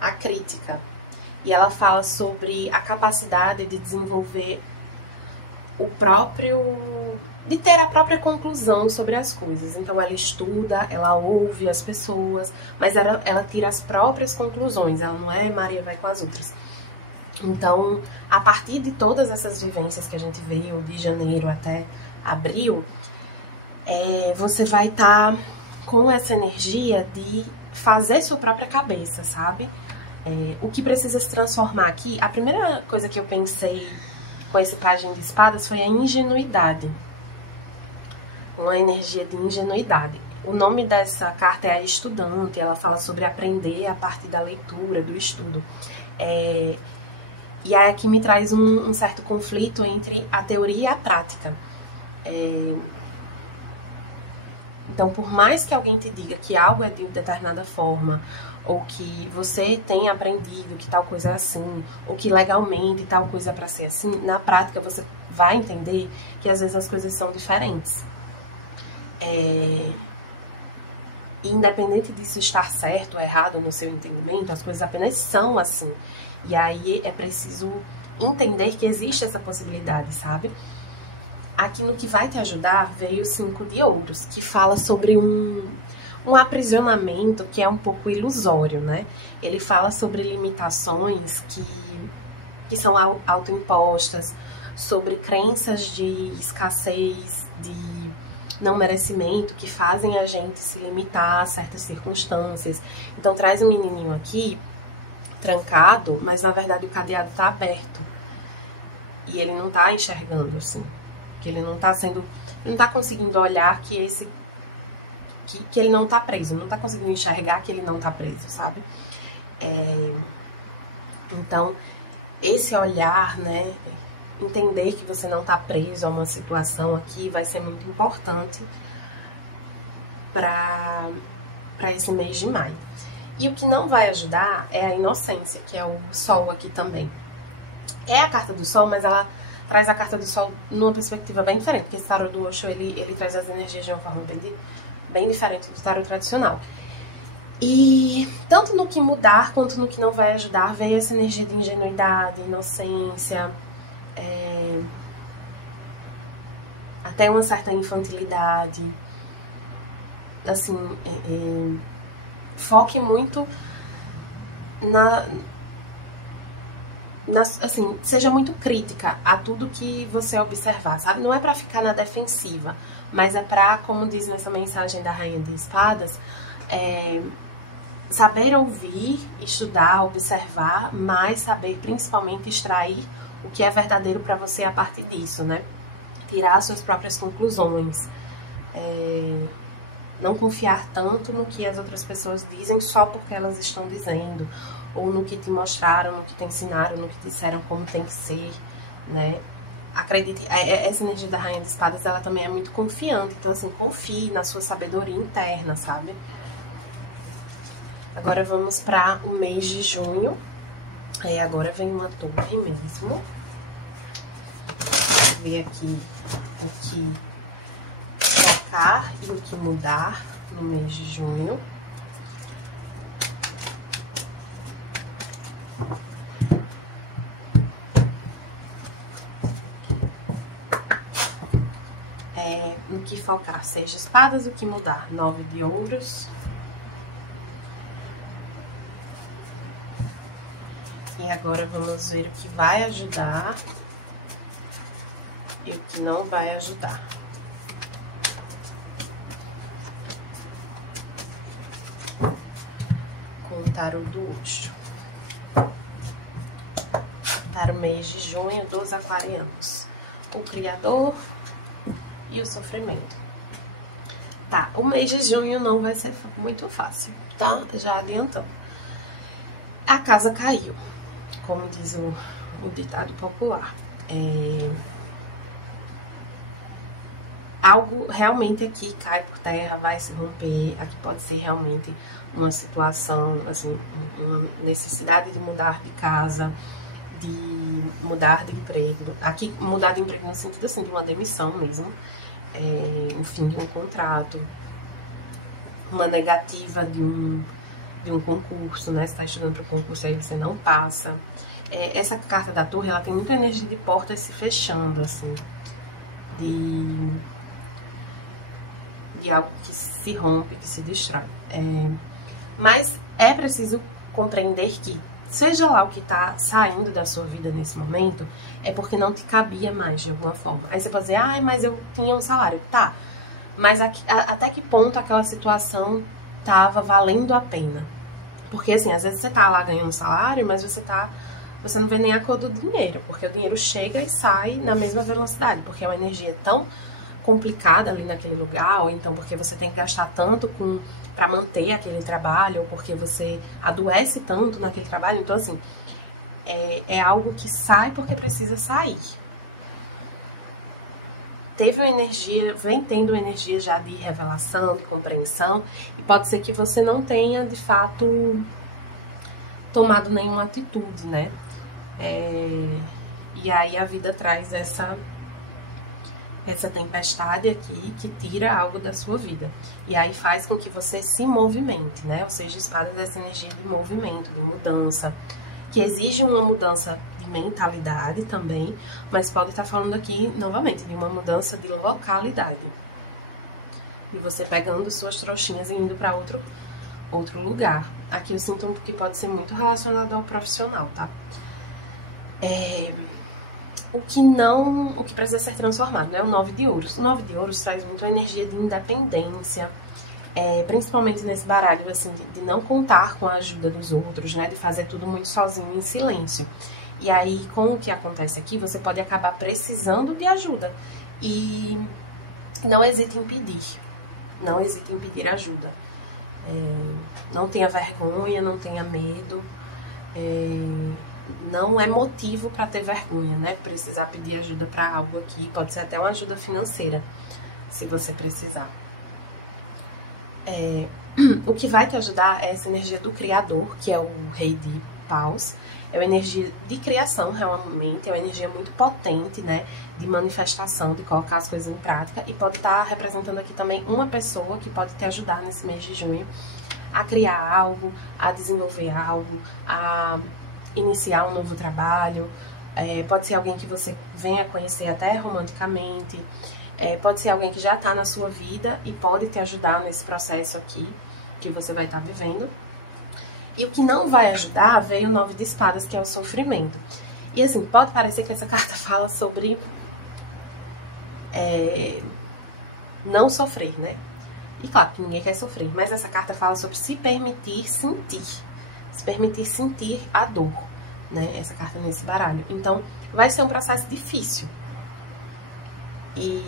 a Crítica. E ela fala sobre a capacidade de desenvolver de ter a própria conclusão sobre as coisas. Então ela estuda, ela ouve as pessoas, mas ela tira as próprias conclusões, ela não é Maria vai com as outras. Então, a partir de todas essas vivências que a gente veio de janeiro até abril, você vai estar com essa energia de fazer sua própria cabeça, sabe? O que precisa se transformar aqui, a primeira coisa que eu pensei com esse Pajem de Espadas foi a ingenuidade. Uma energia de ingenuidade. O nome dessa carta é a Estudante, ela fala sobre aprender a partir da leitura, do estudo. E aí aqui me traz um certo conflito entre a teoria e a prática. Então, por mais que alguém te diga que algo é de determinada forma, ou que você tenha aprendido que tal coisa é assim, ou que legalmente tal coisa é para ser assim, na prática você vai entender que às vezes as coisas são diferentes. Independente disso estar certo ou errado no seu entendimento, as coisas apenas são assim. E aí é preciso entender que existe essa possibilidade, sabe? Aqui no que vai te ajudar veio o 5 de ouros, que fala sobre um aprisionamento que é um pouco ilusório, né? Ele fala sobre limitações que são autoimpostas, sobre crenças de escassez, de não merecimento, que fazem a gente se limitar a certas circunstâncias. Então traz um menininho aqui, trancado, mas na verdade o cadeado tá aberto. E ele não tá enxergando, assim. Que ele não tá conseguindo olhar que ele não tá preso, não tá conseguindo enxergar que ele não tá preso, sabe? Então, esse olhar, né, entender que você não tá preso a uma situação aqui vai ser muito importante para para esse mês de maio. E o que não vai ajudar é a inocência, que é o Sol aqui também. É a carta do Sol, mas ela traz a carta do Sol numa perspectiva bem diferente, porque esse tarô do Osho, ele traz as energias de uma forma bem diferente do tarô tradicional. E tanto no que mudar quanto no que não vai ajudar, veio essa energia de ingenuidade, inocência, até uma certa infantilidade. Assim, foque muito assim, seja muito crítica a tudo que você observar, sabe? Não é pra ficar na defensiva, mas é pra, como diz nessa mensagem da Rainha de Espadas, saber ouvir, estudar, observar, mas saber principalmente extrair o que é verdadeiro pra você a partir disso, né? Tirar suas próprias conclusões. Não confiar tanto no que as outras pessoas dizem só porque elas estão dizendo, ou no que te mostraram, no que te ensinaram, no que te disseram como tem que ser, né? Acredite, essa energia da Rainha de Espadas, ela também é muito confiante, então assim, confie na sua sabedoria interna, sabe? Agora vamos para o mês de junho. Agora vem uma torre mesmo. Vou ver aqui o que trocar e o que mudar no mês de junho. No que focar, 6 de espadas, o que mudar, 9 de ouros. E agora vamos ver o que vai ajudar e o que não vai ajudar. Com o tarô do Osho. Para o mês de junho dos aquarianos. O Criador e o sofrimento. Tá, o mês de junho não vai ser muito fácil, tá? Já adiantando. A casa caiu, como diz o ditado popular. Algo realmente aqui cai por terra, vai se romper. Aqui pode ser realmente uma situação, assim, uma necessidade de mudar de casa, de mudar de emprego. Aqui, mudar de emprego no sentido, assim, de uma demissão mesmo. O fim de um contrato, uma negativa de um concurso, né? Você está estudando para o concurso aí você não passa. Essa carta da torre, ela tem muita energia de portas se fechando, assim, de algo que se rompe, que se destrói. Mas é preciso compreender que, seja lá o que tá saindo da sua vida nesse momento, é porque não te cabia mais de alguma forma. Aí você pode dizer, mas eu tinha um salário. Tá, mas até que ponto aquela situação tava valendo a pena? Porque assim, às vezes você tá lá ganhando um salário, mas você não vê nem a cor do dinheiro, porque o dinheiro chega e sai na mesma velocidade, porque é uma energia tão complicada ali naquele lugar, ou então porque você tem que gastar tanto para manter aquele trabalho, ou porque você adoece tanto naquele trabalho. Então, assim, é algo que sai porque precisa sair. Teve uma energia, vem tendo energia já de revelação, de compreensão, e pode ser que você não tenha, de fato, tomado nenhuma atitude, né? E aí a vida traz essa tempestade aqui que tira algo da sua vida. E aí faz com que você se movimente, né? Ou seja, espada dessa energia de movimento, de mudança, que exige uma mudança de mentalidade também, mas pode estar falando aqui, novamente, de uma mudança de localidade. E você pegando suas trouxinhas e indo para outro lugar. Aqui eu sinto que pode ser muito relacionado ao profissional, tá? O que precisa ser transformado, né? O 9 de ouros. O 9 de ouros traz muito a energia de independência, principalmente nesse baralho, assim, de não contar com a ajuda dos outros, né? De fazer tudo muito sozinho, em silêncio. E aí, com o que acontece aqui, você pode acabar precisando de ajuda. E não hesite em pedir. Não hesite em pedir ajuda. Não tenha vergonha, não tenha medo. Não é motivo para ter vergonha, né? Precisar pedir ajuda para algo aqui. Pode ser até uma ajuda financeira, se você precisar. O que vai te ajudar é essa energia do Criador, que é o Rei de Paus. É uma energia de criação, realmente, é uma energia muito potente, né, de manifestação, de colocar as coisas em prática, e pode estar representando aqui também uma pessoa que pode te ajudar nesse mês de junho a criar algo, a desenvolver algo, a iniciar um novo trabalho. Pode ser alguém que você venha conhecer até romanticamente, pode ser alguém que já está na sua vida e pode te ajudar nesse processo aqui que você vai estar vivendo. E o que não vai ajudar veio o 9 de espadas, que é o sofrimento. E assim, pode parecer que essa carta fala sobre não sofrer, né? E claro que ninguém quer sofrer, mas essa carta fala sobre se permitir sentir a dor, né? Essa carta nesse baralho. Então, vai ser um processo difícil. E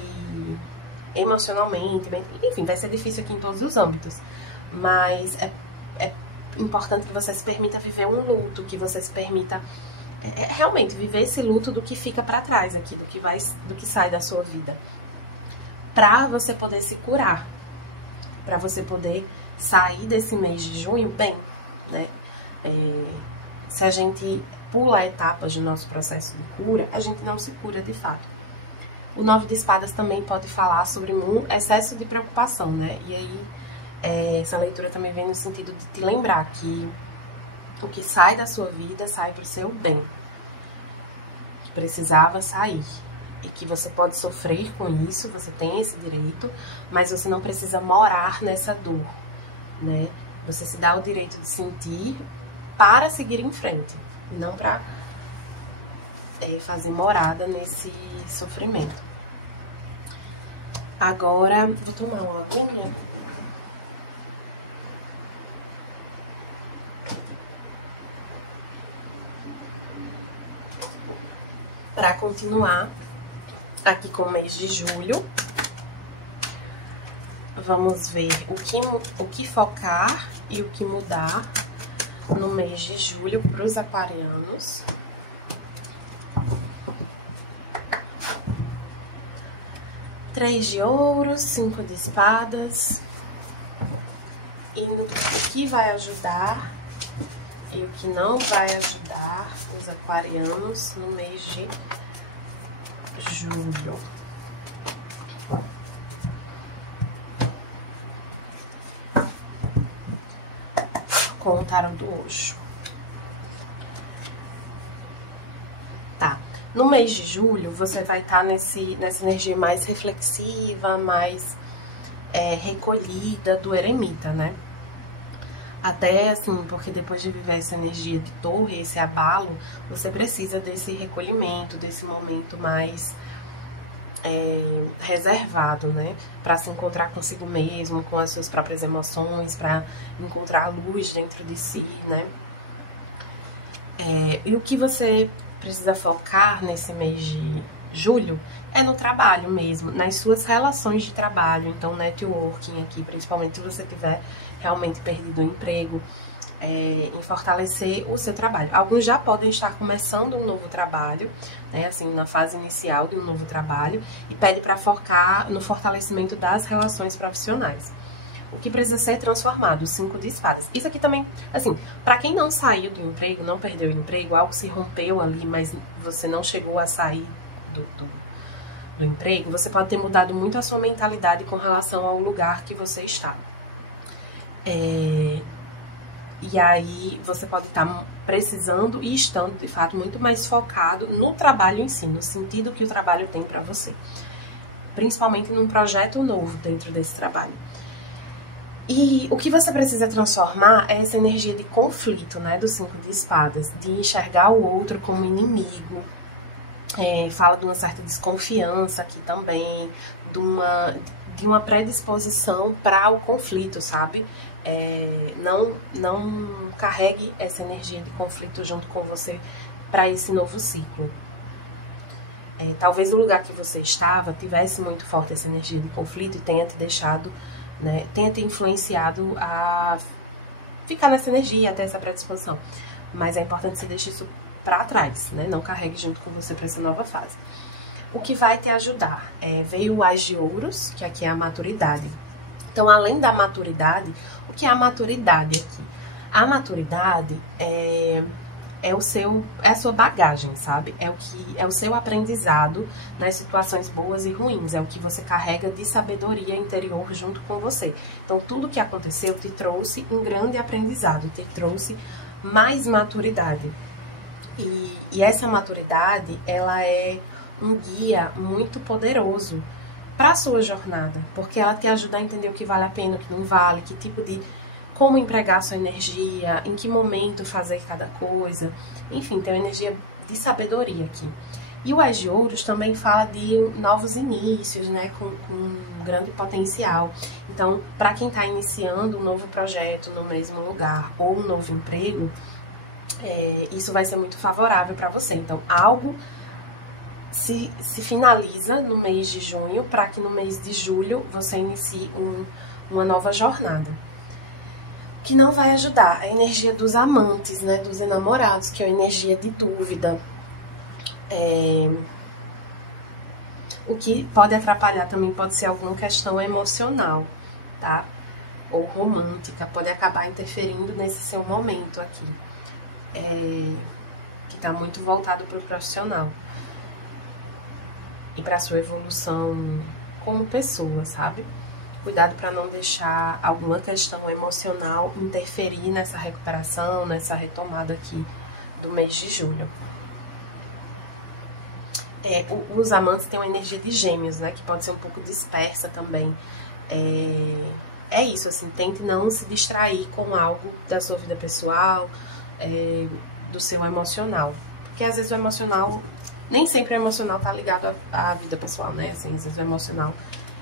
emocionalmente, enfim, vai ser difícil aqui em todos os âmbitos. Mas é importante que você se permita viver um luto, que você se permita realmente viver esse luto do que fica pra trás aqui, do que sai da sua vida, pra você poder se curar, pra você poder sair desse mês de junho bem, né? Se a gente pula etapas do nosso processo de cura, a gente não se cura de fato. O 9 de espadas também pode falar sobre um excesso de preocupação, né? E aí essa leitura também vem no sentido de te lembrar que o que sai da sua vida sai pro seu bem, que precisava sair, e que você pode sofrer com isso, você tem esse direito, mas você não precisa morar nessa dor, né? Você se dá o direito de sentir para seguir em frente, e não para fazer morada nesse sofrimento. Agora, vou tomar uma aguinha. Para continuar aqui com o mês de julho, vamos ver o que focar e o que mudar no mês de julho para os aquarianos. Três de ouros, 5 de espadas, e o que vai ajudar e o que não vai ajudar os aquarianos no mês de julho. Com o tarô do Osho. Tá. No mês de julho, você vai estar nessa energia mais reflexiva, mais recolhida do eremita, né? Até assim, porque depois de viver essa energia de torre, esse abalo, você precisa desse recolhimento, desse momento mais reservado, né? Pra se encontrar consigo mesmo, com as suas próprias emoções, pra encontrar a luz dentro de si, né? E o que você precisa focar nesse mês de julho é no trabalho mesmo, nas suas relações de trabalho. Então, networking aqui, principalmente se você tiver realmente perdido o emprego, em fortalecer o seu trabalho. Alguns já podem estar começando um novo trabalho, né, assim, na fase inicial de um novo trabalho, e pede para focar no fortalecimento das relações profissionais. O que precisa ser transformado, o 5 de espadas. Isso aqui também, assim, para quem não saiu do emprego, não perdeu o emprego, algo se rompeu ali, mas você não chegou a sair do emprego, você pode ter mudado muito a sua mentalidade com relação ao lugar que você está. E aí você pode estar precisando e estando, de fato, muito mais focado no trabalho em si, no sentido que o trabalho tem para você. Principalmente num projeto novo dentro desse trabalho. E o que você precisa transformar é essa energia de conflito, né, do 5 de espadas, de enxergar o outro como inimigo. Fala de uma certa desconfiança aqui também, de uma predisposição para o conflito, sabe? Não carregue essa energia de conflito junto com você para esse novo ciclo. Talvez o lugar que você estava tivesse muito forte essa energia de conflito e tenha te deixado, né, tenha te influenciado a ficar nessa energia, até essa predisposição. Mas é importante você deixar isso para trás, né? Não carregue junto com você para essa nova fase. O que vai te ajudar? Veio o As de Ouros, que aqui é a maturidade. Então, além da maturidade, o que é a maturidade aqui? A maturidade é a sua bagagem, sabe? É o seu aprendizado nas situações boas e ruins. É o que você carrega de sabedoria interior junto com você. Então, tudo que aconteceu te trouxe um grande aprendizado, te trouxe mais maturidade. E essa maturidade, ela é um guia muito poderoso para a sua jornada, porque ela te ajuda a entender o que vale a pena, o que não vale, que tipo de... como empregar a sua energia, em que momento fazer cada coisa. Enfim, tem uma energia de sabedoria aqui. E o As de Ouros também fala de novos inícios, né, com um grande potencial. Então, para quem está iniciando um novo projeto no mesmo lugar ou um novo emprego, isso vai ser muito favorável para você. Então, algo se finaliza no mês de junho, para que no mês de julho você inicie uma nova jornada. O que não vai ajudar é a energia dos amantes, né, dos enamorados, que é a energia de dúvida. O que pode atrapalhar também pode ser alguma questão emocional, tá? Ou romântica, pode acabar interferindo nesse seu momento aqui, que tá muito voltado para o profissional e para sua evolução como pessoa, sabe? Cuidado para não deixar alguma questão emocional interferir nessa recuperação, nessa retomada aqui do mês de julho. Os amantes têm uma energia de Gêmeos, né? Que pode ser um pouco dispersa também. É isso, assim, tente não se distrair com algo da sua vida pessoal, do seu emocional. Porque às vezes o emocional, nem sempre o emocional tá ligado à vida pessoal, né? Assim, às vezes o emocional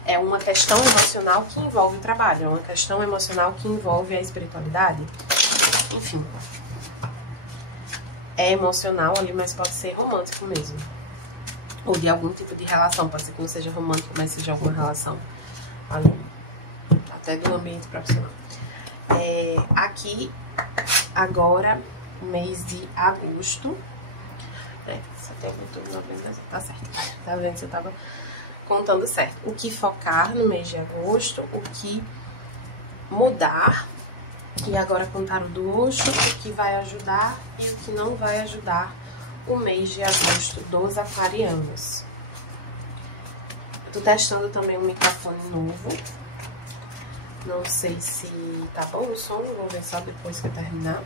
é uma questão emocional que envolve o trabalho, é uma questão emocional que envolve a espiritualidade. Enfim, é emocional ali, mas pode ser romântico mesmo. Ou de algum tipo de relação, pode ser que não seja romântico, mas seja alguma relação ali, até do ambiente profissional. Aqui, agora, mês de agosto, setembro, outubro, novembro, tá certo, tá vendo se eu tava contando certo. O que focar no mês de agosto, o que mudar, e agora contar o do Osho, o que vai ajudar e o que não vai ajudar o mês de agosto dos aquarianos. Eu tô testando também um microfone novo. Não sei se tá bom o som, vou ver só depois que eu terminar.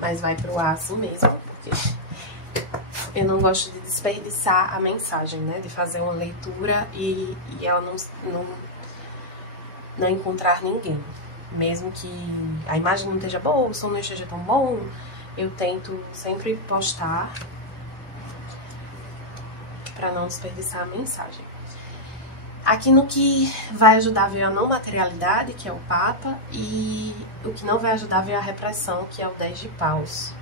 Mas vai pro ar assim mesmo, porque eu não gosto de desperdiçar a mensagem, né? De fazer uma leitura e ela não encontrar ninguém. Mesmo que a imagem não esteja boa, o som não esteja tão bom, eu tento sempre postar para não desperdiçar a mensagem. Aqui no que vai ajudar veio a não materialidade, que é o Papa, e o que não vai ajudar veio a repressão, que é o 10 de paus.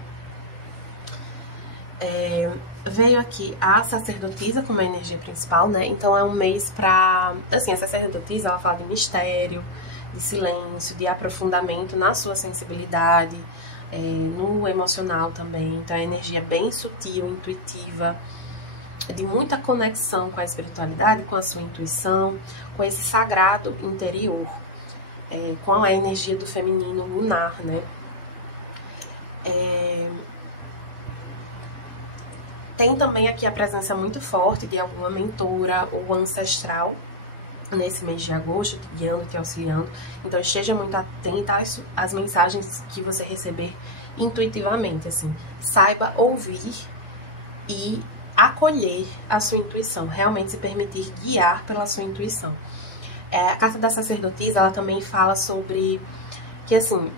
Veio aqui a sacerdotisa como a energia principal, né? Então é um mês pra... Assim, a sacerdotisa, ela fala de mistério, de silêncio, de aprofundamento na sua sensibilidade, no emocional também. Então é uma energia bem sutil, intuitiva, de muita conexão com a espiritualidade, com a sua intuição, com esse sagrado interior, com a energia do feminino lunar, né? Tem também aqui a presença muito forte de alguma mentora ou ancestral nesse mês de agosto, te guiando, te auxiliando. Então esteja muito atenta às mensagens que você receber intuitivamente, assim. Saiba ouvir e acolher a sua intuição, realmente se permitir guiar pela sua intuição. A carta da sacerdotisa, ela também fala sobre que, assim,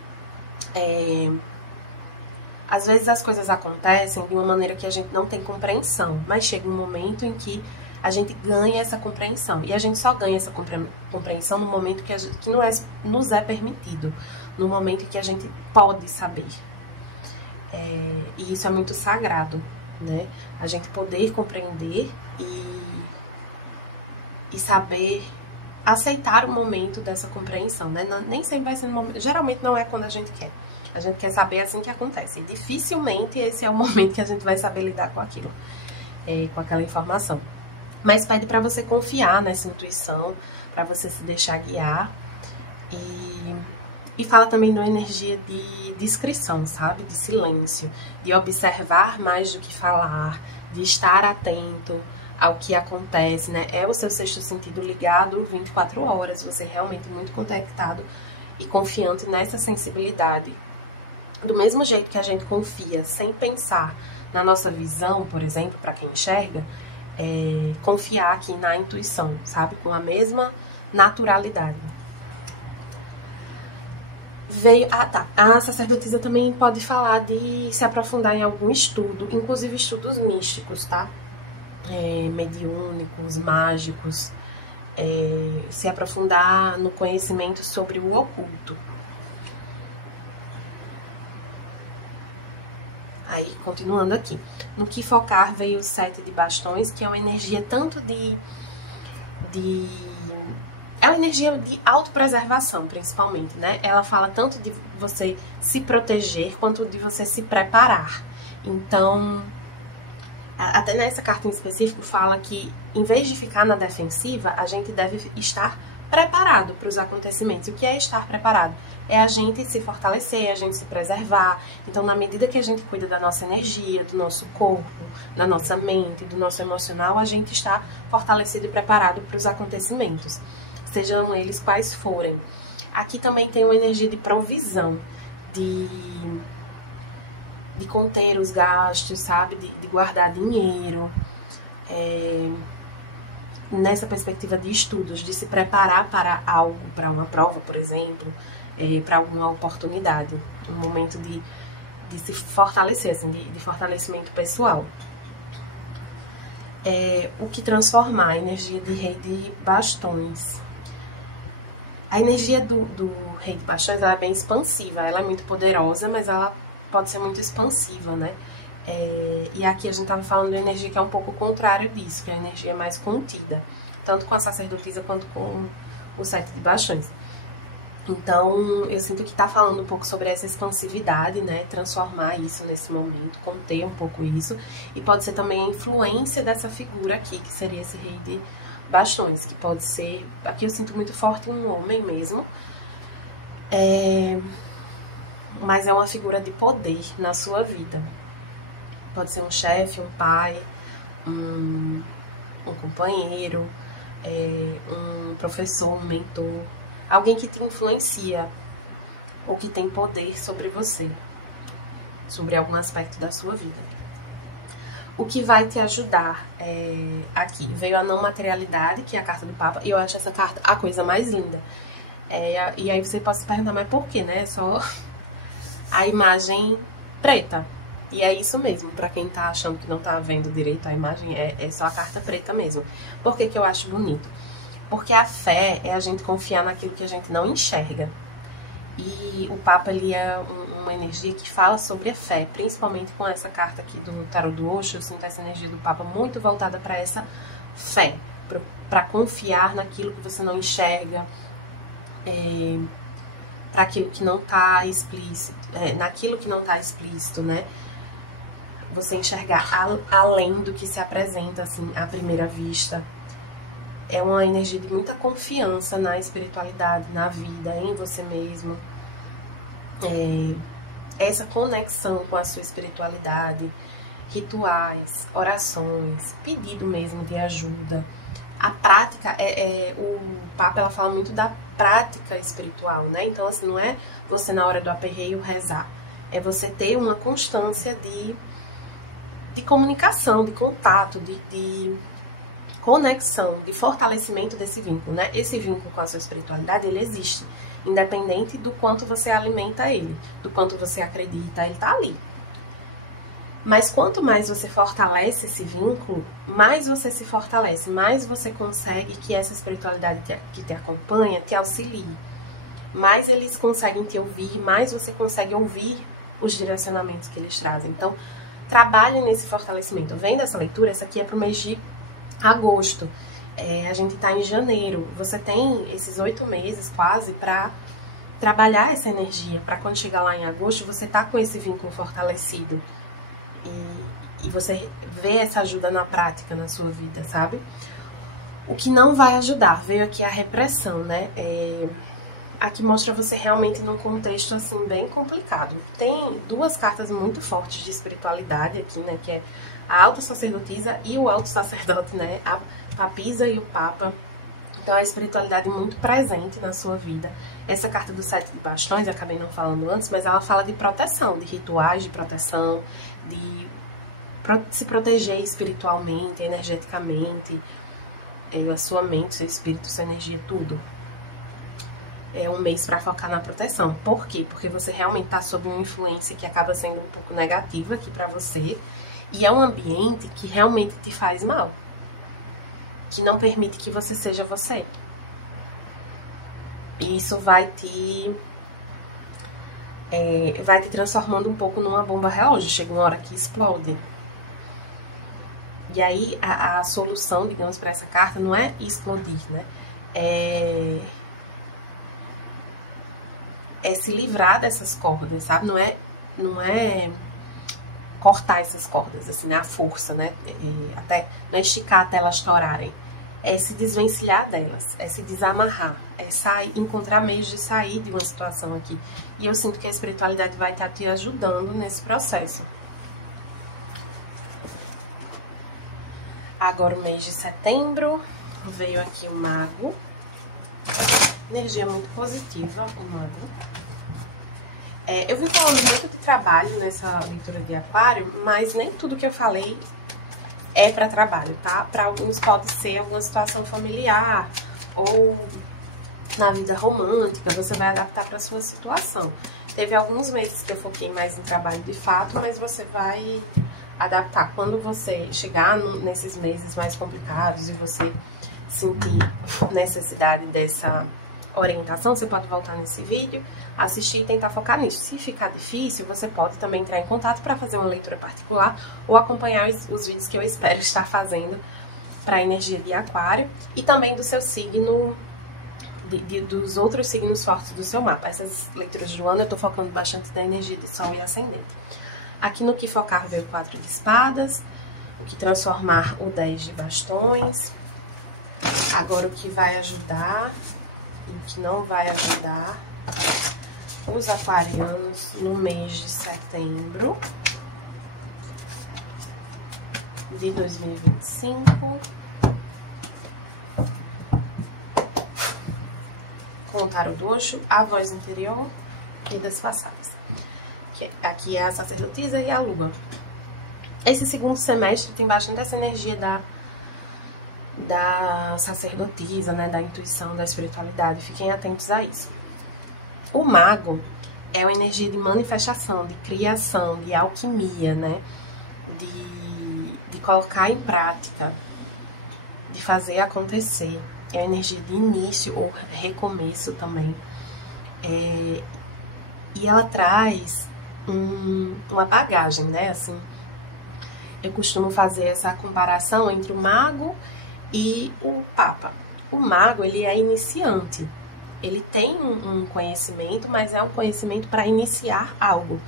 às vezes as coisas acontecem de uma maneira que a gente não tem compreensão, mas chega um momento em que a gente ganha essa compreensão. E a gente só ganha essa compreensão no momento que nos é permitido, no momento em que a gente pode saber. E isso é muito sagrado, né? A gente poder compreender e saber aceitar o momento dessa compreensão, né? Nem sempre vai ser no momento, geralmente não é quando a gente quer. A gente quer saber assim que acontece. E dificilmente esse é o momento que a gente vai saber lidar com aquilo, com aquela informação. Mas pede para você confiar nessa intuição, para você se deixar guiar. E fala também de uma energia de discrição, sabe? De silêncio, de observar mais do que falar, de estar atento ao que acontece, né? É o seu sexto sentido ligado 24 horas, você realmente muito conectado e confiante nessa sensibilidade. Do mesmo jeito que a gente confia sem pensar na nossa visão, por exemplo, para quem enxerga, confiar aqui na intuição, sabe? Com a mesma naturalidade. A sacerdotisa também pode falar de se aprofundar em algum estudo, inclusive estudos místicos, tá? Mediúnicos, mágicos, se aprofundar no conhecimento sobre o oculto. Aí, continuando aqui. No que focar veio o 7 de bastões, que é uma energia tanto é uma energia de autopreservação, principalmente, né? Ela fala tanto de você se proteger, quanto de você se preparar. Então, até nessa carta em específico, fala que, em vez de ficar na defensiva, a gente deve estar preparado para os acontecimentos. E o que é estar preparado? É a gente se fortalecer, a gente se preservar. Então, na medida que a gente cuida da nossa energia, do nosso corpo, da nossa mente, do nosso emocional, a gente está fortalecido e preparado para os acontecimentos, sejam eles quais forem. Aqui também tem uma energia de provisão, de conter os gastos, sabe? De guardar dinheiro. Nessa perspectiva de estudos, de se preparar para algo, para uma prova, por exemplo, para alguma oportunidade. Um momento de se fortalecer, assim, de fortalecimento pessoal. O que transformar a energia de rei de bastões. A energia do rei de bastões, ela é bem expansiva, ela é muito poderosa, mas ela pode ser muito expansiva, né? E aqui a gente estava falando de energia que é um pouco o contrário disso, que é a energia mais contida, tanto com a sacerdotisa quanto com o 7 de bastões. Então, eu sinto que está falando um pouco sobre essa expansividade, né? Transformar isso nesse momento, conter um pouco isso. E pode ser também a influência dessa figura aqui, que seria esse rei de bastões, que pode ser... Aqui eu sinto muito forte um homem mesmo. Mas é uma figura de poder na sua vida. Pode ser um chefe, um pai, um companheiro, um professor, um mentor. Alguém que te influencia ou que tem poder sobre você, sobre algum aspecto da sua vida. O que vai te ajudar aqui? Veio a não materialidade, que é a carta do Papa, e eu acho essa carta a coisa mais linda. E aí você pode se perguntar, mas por quê, né? É só a imagem preta. E é isso mesmo, pra quem tá achando que não tá vendo direito a imagem, é só a carta preta mesmo. Por que que eu acho bonito? Porque a fé é a gente confiar naquilo que a gente não enxerga. E o Papa, ele é uma energia que fala sobre a fé, principalmente com essa carta aqui do Tarot do Osho. Eu sinto essa energia do Papa muito voltada para essa fé, para confiar naquilo que você não enxerga, para aquilo que não está explícito, naquilo que não está explícito, né? Você enxergar além do que se apresenta, assim, à primeira vista. É uma energia de muita confiança na espiritualidade, na vida, em você mesmo. Essa conexão com a sua espiritualidade, rituais, orações, pedido mesmo de ajuda. A prática, o Papa, ela fala muito da prática espiritual, né? Então, assim, não é você na hora do aperreio rezar. É você ter uma constância de comunicação, de contato, de conexão, de fortalecimento desse vínculo, né? Esse vínculo com a sua espiritualidade, ele existe, independente do quanto você alimenta ele, do quanto você acredita, ele tá ali. Mas quanto mais você fortalece esse vínculo, mais você se fortalece, mais você consegue que essa espiritualidade que te acompanha te auxilie. Mais eles conseguem te ouvir, mais você consegue ouvir os direcionamentos que eles trazem. Então, trabalhe nesse fortalecimento. Vendo essa leitura, essa aqui é pro mês de agosto. A gente tá em janeiro. Você tem esses 8 meses quase para trabalhar essa energia, para quando chegar lá em agosto, você tá com esse vínculo fortalecido. E você vê essa ajuda na prática, na sua vida, sabe? O que não vai ajudar, veio aqui a repressão, né? Aqui mostra você realmente num contexto, assim, bem complicado. Tem duas cartas muito fortes de espiritualidade aqui, né? Que é a alta sacerdotisa e o alto sacerdote, né? A papisa e o papa. Então, a espiritualidade muito presente na sua vida. Essa carta do 7 de bastões, eu acabei não falando antes, mas ela fala de proteção, de rituais de proteção, de se proteger espiritualmente, energeticamente, a sua mente, seu espírito, sua energia, tudo. É um mês para focar na proteção. Por quê? Porque você realmente está sob uma influência que acaba sendo um pouco negativa aqui para você. E é um ambiente que realmente te faz mal. Que não permite que você seja você. E isso vai te transformando um pouco numa bomba relógio. Chega uma hora que explode. E aí a solução, digamos, para essa carta não é explodir, né? É se livrar dessas cordas, sabe? Não é cortar essas cordas, assim, né? A força, né? Até não é esticar até elas estourarem. É se desvencilhar delas, é se desamarrar, é encontrar meios de sair de uma situação aqui. E eu sinto que a espiritualidade vai estar te ajudando nesse processo. Agora o mês de setembro, veio aqui o Mago. Energia muito positiva, o Mago. Eu vim falando muito de trabalho nessa leitura de Aquário, mas nem tudo que eu falei é para trabalho, tá? Para alguns pode ser alguma situação familiar ou na vida romântica, você vai adaptar para sua situação. Teve alguns meses que eu foquei mais em trabalho de fato, mas você vai adaptar. Quando você chegar nesses meses mais complicados e você sentir necessidade dessa orientação, você pode voltar nesse vídeo, assistir e tentar focar nisso. Se ficar difícil, você pode também entrar em contato para fazer uma leitura particular ou acompanhar os vídeos que eu espero estar fazendo para a energia de Aquário e também do seu signo, dos outros signos fortes do seu mapa. Essas leituras do ano eu tô focando bastante na energia de Sol e Ascendente. Aqui no que focar veio o 4 de espadas, o que transformar o 10 de bastões. Agora o que vai ajudar e o que não vai ajudar os aquarianos no mês de setembro de 2025. Com o tarot do Osho, a voz interior e das passadas. Aqui é a sacerdotisa e a lua. Esse segundo semestre tem bastante essa energia da sacerdotisa, né, da intuição, da espiritualidade. Fiquem atentos a isso. O mago é uma energia de manifestação, de criação, de alquimia, né, de colocar em prática, de fazer acontecer. É a energia de início ou recomeço também. E ela traz uma bagagem, né? Assim, eu costumo fazer essa comparação entre o mago e o papa. O mago, ele é iniciante. Ele tem um conhecimento, mas é um conhecimento para iniciar algo.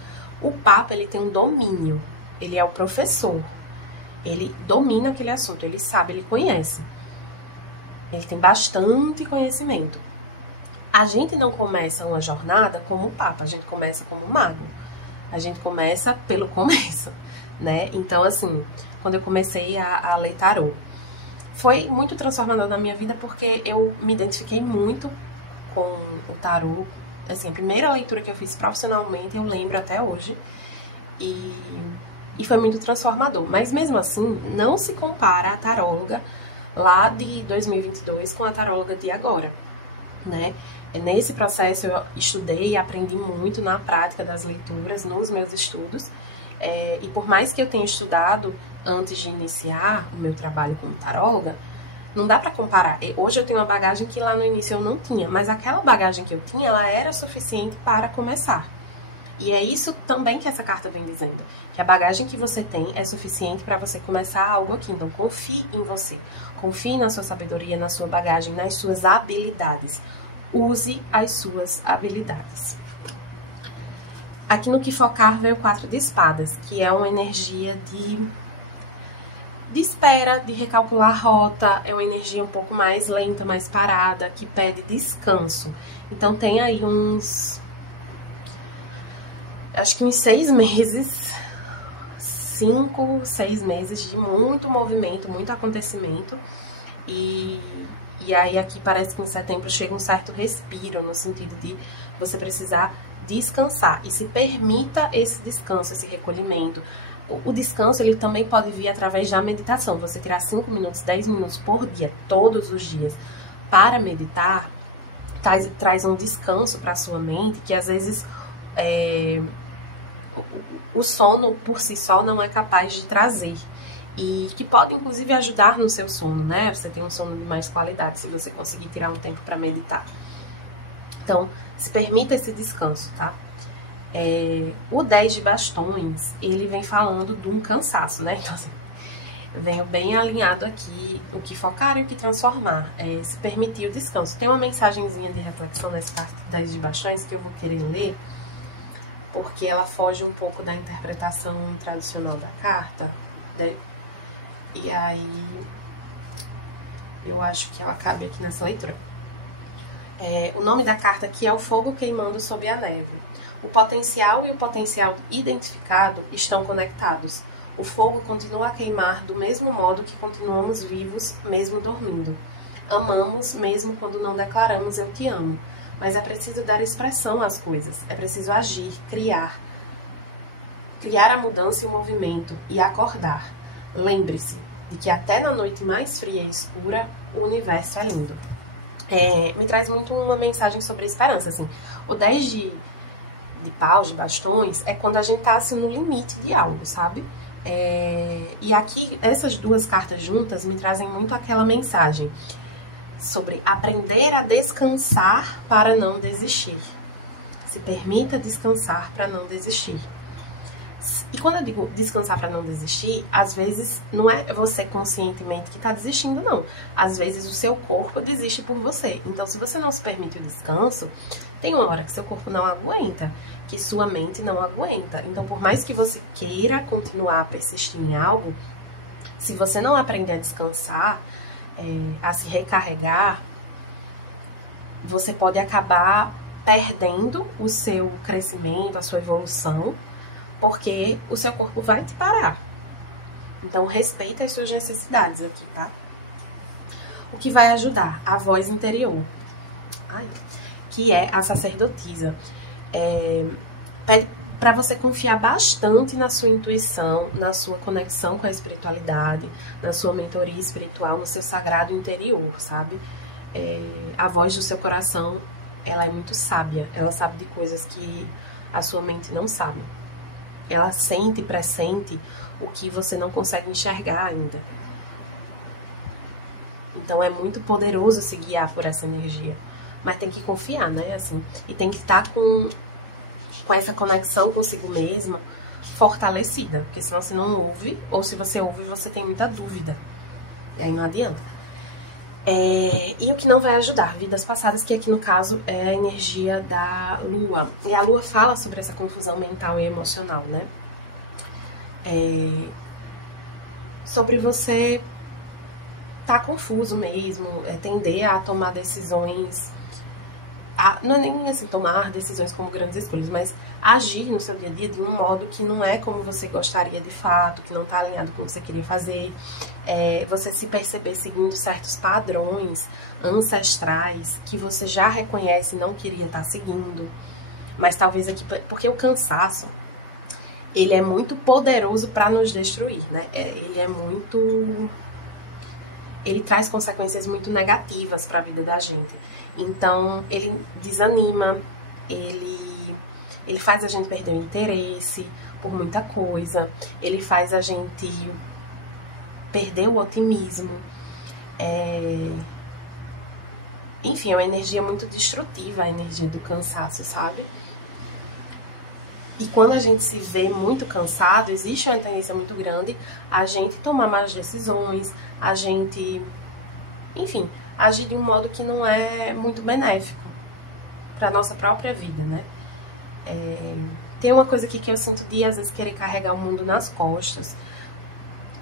O papa, ele tem um domínio. Ele é o professor. Ele domina aquele assunto, ele sabe, ele conhece. Ele tem bastante conhecimento. A gente não começa uma jornada como o Papa, a gente começa como mago. A gente começa pelo começo, né? Então, assim, quando eu comecei a ler tarô, foi muito transformador na minha vida porque eu me identifiquei muito com o tarô. Assim, a primeira leitura que eu fiz profissionalmente, eu lembro até hoje. E foi muito transformador. Mas mesmo assim, não se compara a taróloga lá de 2022 com a taróloga de agora, né? Nesse processo eu estudei e aprendi muito na prática das leituras, nos meus estudos, e por mais que eu tenha estudado antes de iniciar o meu trabalho como taróloga, não dá pra comparar. Hoje eu tenho uma bagagem que lá no início eu não tinha, mas aquela bagagem que eu tinha, ela era suficiente para começar. E é isso também que essa carta vem dizendo, que a bagagem que você tem é suficiente para você começar algo aqui. Então confie em você, confie na sua sabedoria, na sua bagagem, nas suas habilidades. Use as suas habilidades. Aqui no que focar veio o 4 de espadas, que é uma energia de espera, de recalcular a rota, é uma energia um pouco mais lenta, mais parada, que pede descanso. Então tem aí acho que uns 6 meses, 5, 6 meses de muito movimento, muito acontecimento. E aí aqui parece que em setembro chega um certo respiro, no sentido de você precisar descansar. E se permita esse descanso, esse recolhimento. O descanso, ele também pode vir através da meditação. Você tirar 5 minutos, 10 minutos por dia, todos os dias, para meditar, traz um descanso para a sua mente, que às vezes o sono por si só não é capaz de trazer. E que pode, inclusive, ajudar no seu sono, né? Você tem um sono de mais qualidade, se você conseguir tirar um tempo para meditar. Então, se permita esse descanso, tá? O 10 de bastões, ele vem falando de um cansaço, né? Então, assim, venho bem alinhado aqui, o que focar e o que transformar. Se permitir o descanso. Tem uma mensagenzinha de reflexão nesse 10 de bastões que eu vou querer ler, porque ela foge um pouco da interpretação tradicional da carta, né? E aí, eu acho que ela cabe aqui nessa leitura. O nome da carta aqui é O Fogo Queimando Sob a Neve. O potencial e o potencial identificado estão conectados. O fogo continua a queimar do mesmo modo que continuamos vivos, mesmo dormindo. Amamos mesmo quando não declaramos eu te amo. Mas é preciso dar expressão às coisas. É preciso agir, criar. Criar a mudança e o movimento e acordar. Lembre-se de que até na noite mais fria e escura, o universo é lindo. Me traz muito uma mensagem sobre a esperança. Assim, o 10 de paus, de bastões, é quando a gente tá assim, no limite de algo, sabe? E aqui, essas duas cartas juntas me trazem muito aquela mensagem sobre aprender a descansar para não desistir. Se permita descansar para não desistir. E quando eu digo descansar para não desistir, às vezes não é você conscientemente que está desistindo, não. Às vezes o seu corpo desiste por você. Então, se você não se permite o descanso, tem uma hora que seu corpo não aguenta, que sua mente não aguenta. Então, por mais que você queira continuar a persistir em algo, se você não aprender a descansar, a se recarregar, você pode acabar perdendo o seu crescimento, a sua evolução, porque o seu corpo vai te parar. Então, respeita as suas necessidades aqui, tá? O que vai ajudar? A voz interior, que é a sacerdotisa. Pede para você confiar bastante na sua intuição, na sua conexão com a espiritualidade, na sua mentoria espiritual, no seu sagrado interior, sabe? A voz do seu coração, ela é muito sábia. Ela sabe de coisas que a sua mente não sabe. Ela sente e pressente o que você não consegue enxergar ainda. Então é muito poderoso se guiar por essa energia. Mas tem que confiar, né? Assim, e tem que estar com essa conexão consigo mesma fortalecida. Porque senão você não ouve, ou se você ouve, você tem muita dúvida. E aí não adianta. E o que não vai ajudar? Vidas passadas, que aqui no caso é a energia da Lua. E a Lua fala sobre essa confusão mental e emocional, né? Sobre você tá confuso mesmo, tender a tomar decisões, não é nem assim tomar decisões como grandes escolhas, mas agir no seu dia a dia de um modo que não é como você gostaria de fato, que não tá alinhado com o que você queria fazer. Você se perceber seguindo certos padrões ancestrais que você já reconhece e não queria estar seguindo. Mas talvez aqui, porque o cansaço, ele é muito poderoso para nos destruir, né? Ele traz consequências muito negativas para a vida da gente. Então, ele desanima, ele faz a gente perder o interesse por muita coisa, ele faz a gente perder o otimismo. Enfim, é uma energia muito destrutiva, a energia do cansaço, sabe? E quando a gente se vê muito cansado, existe uma tendência muito grande a gente tomar más decisões, a gente, enfim, agir de um modo que não é muito benéfico para nossa própria vida, né? Tem uma coisa aqui que eu sinto de, às vezes, querer carregar o mundo nas costas.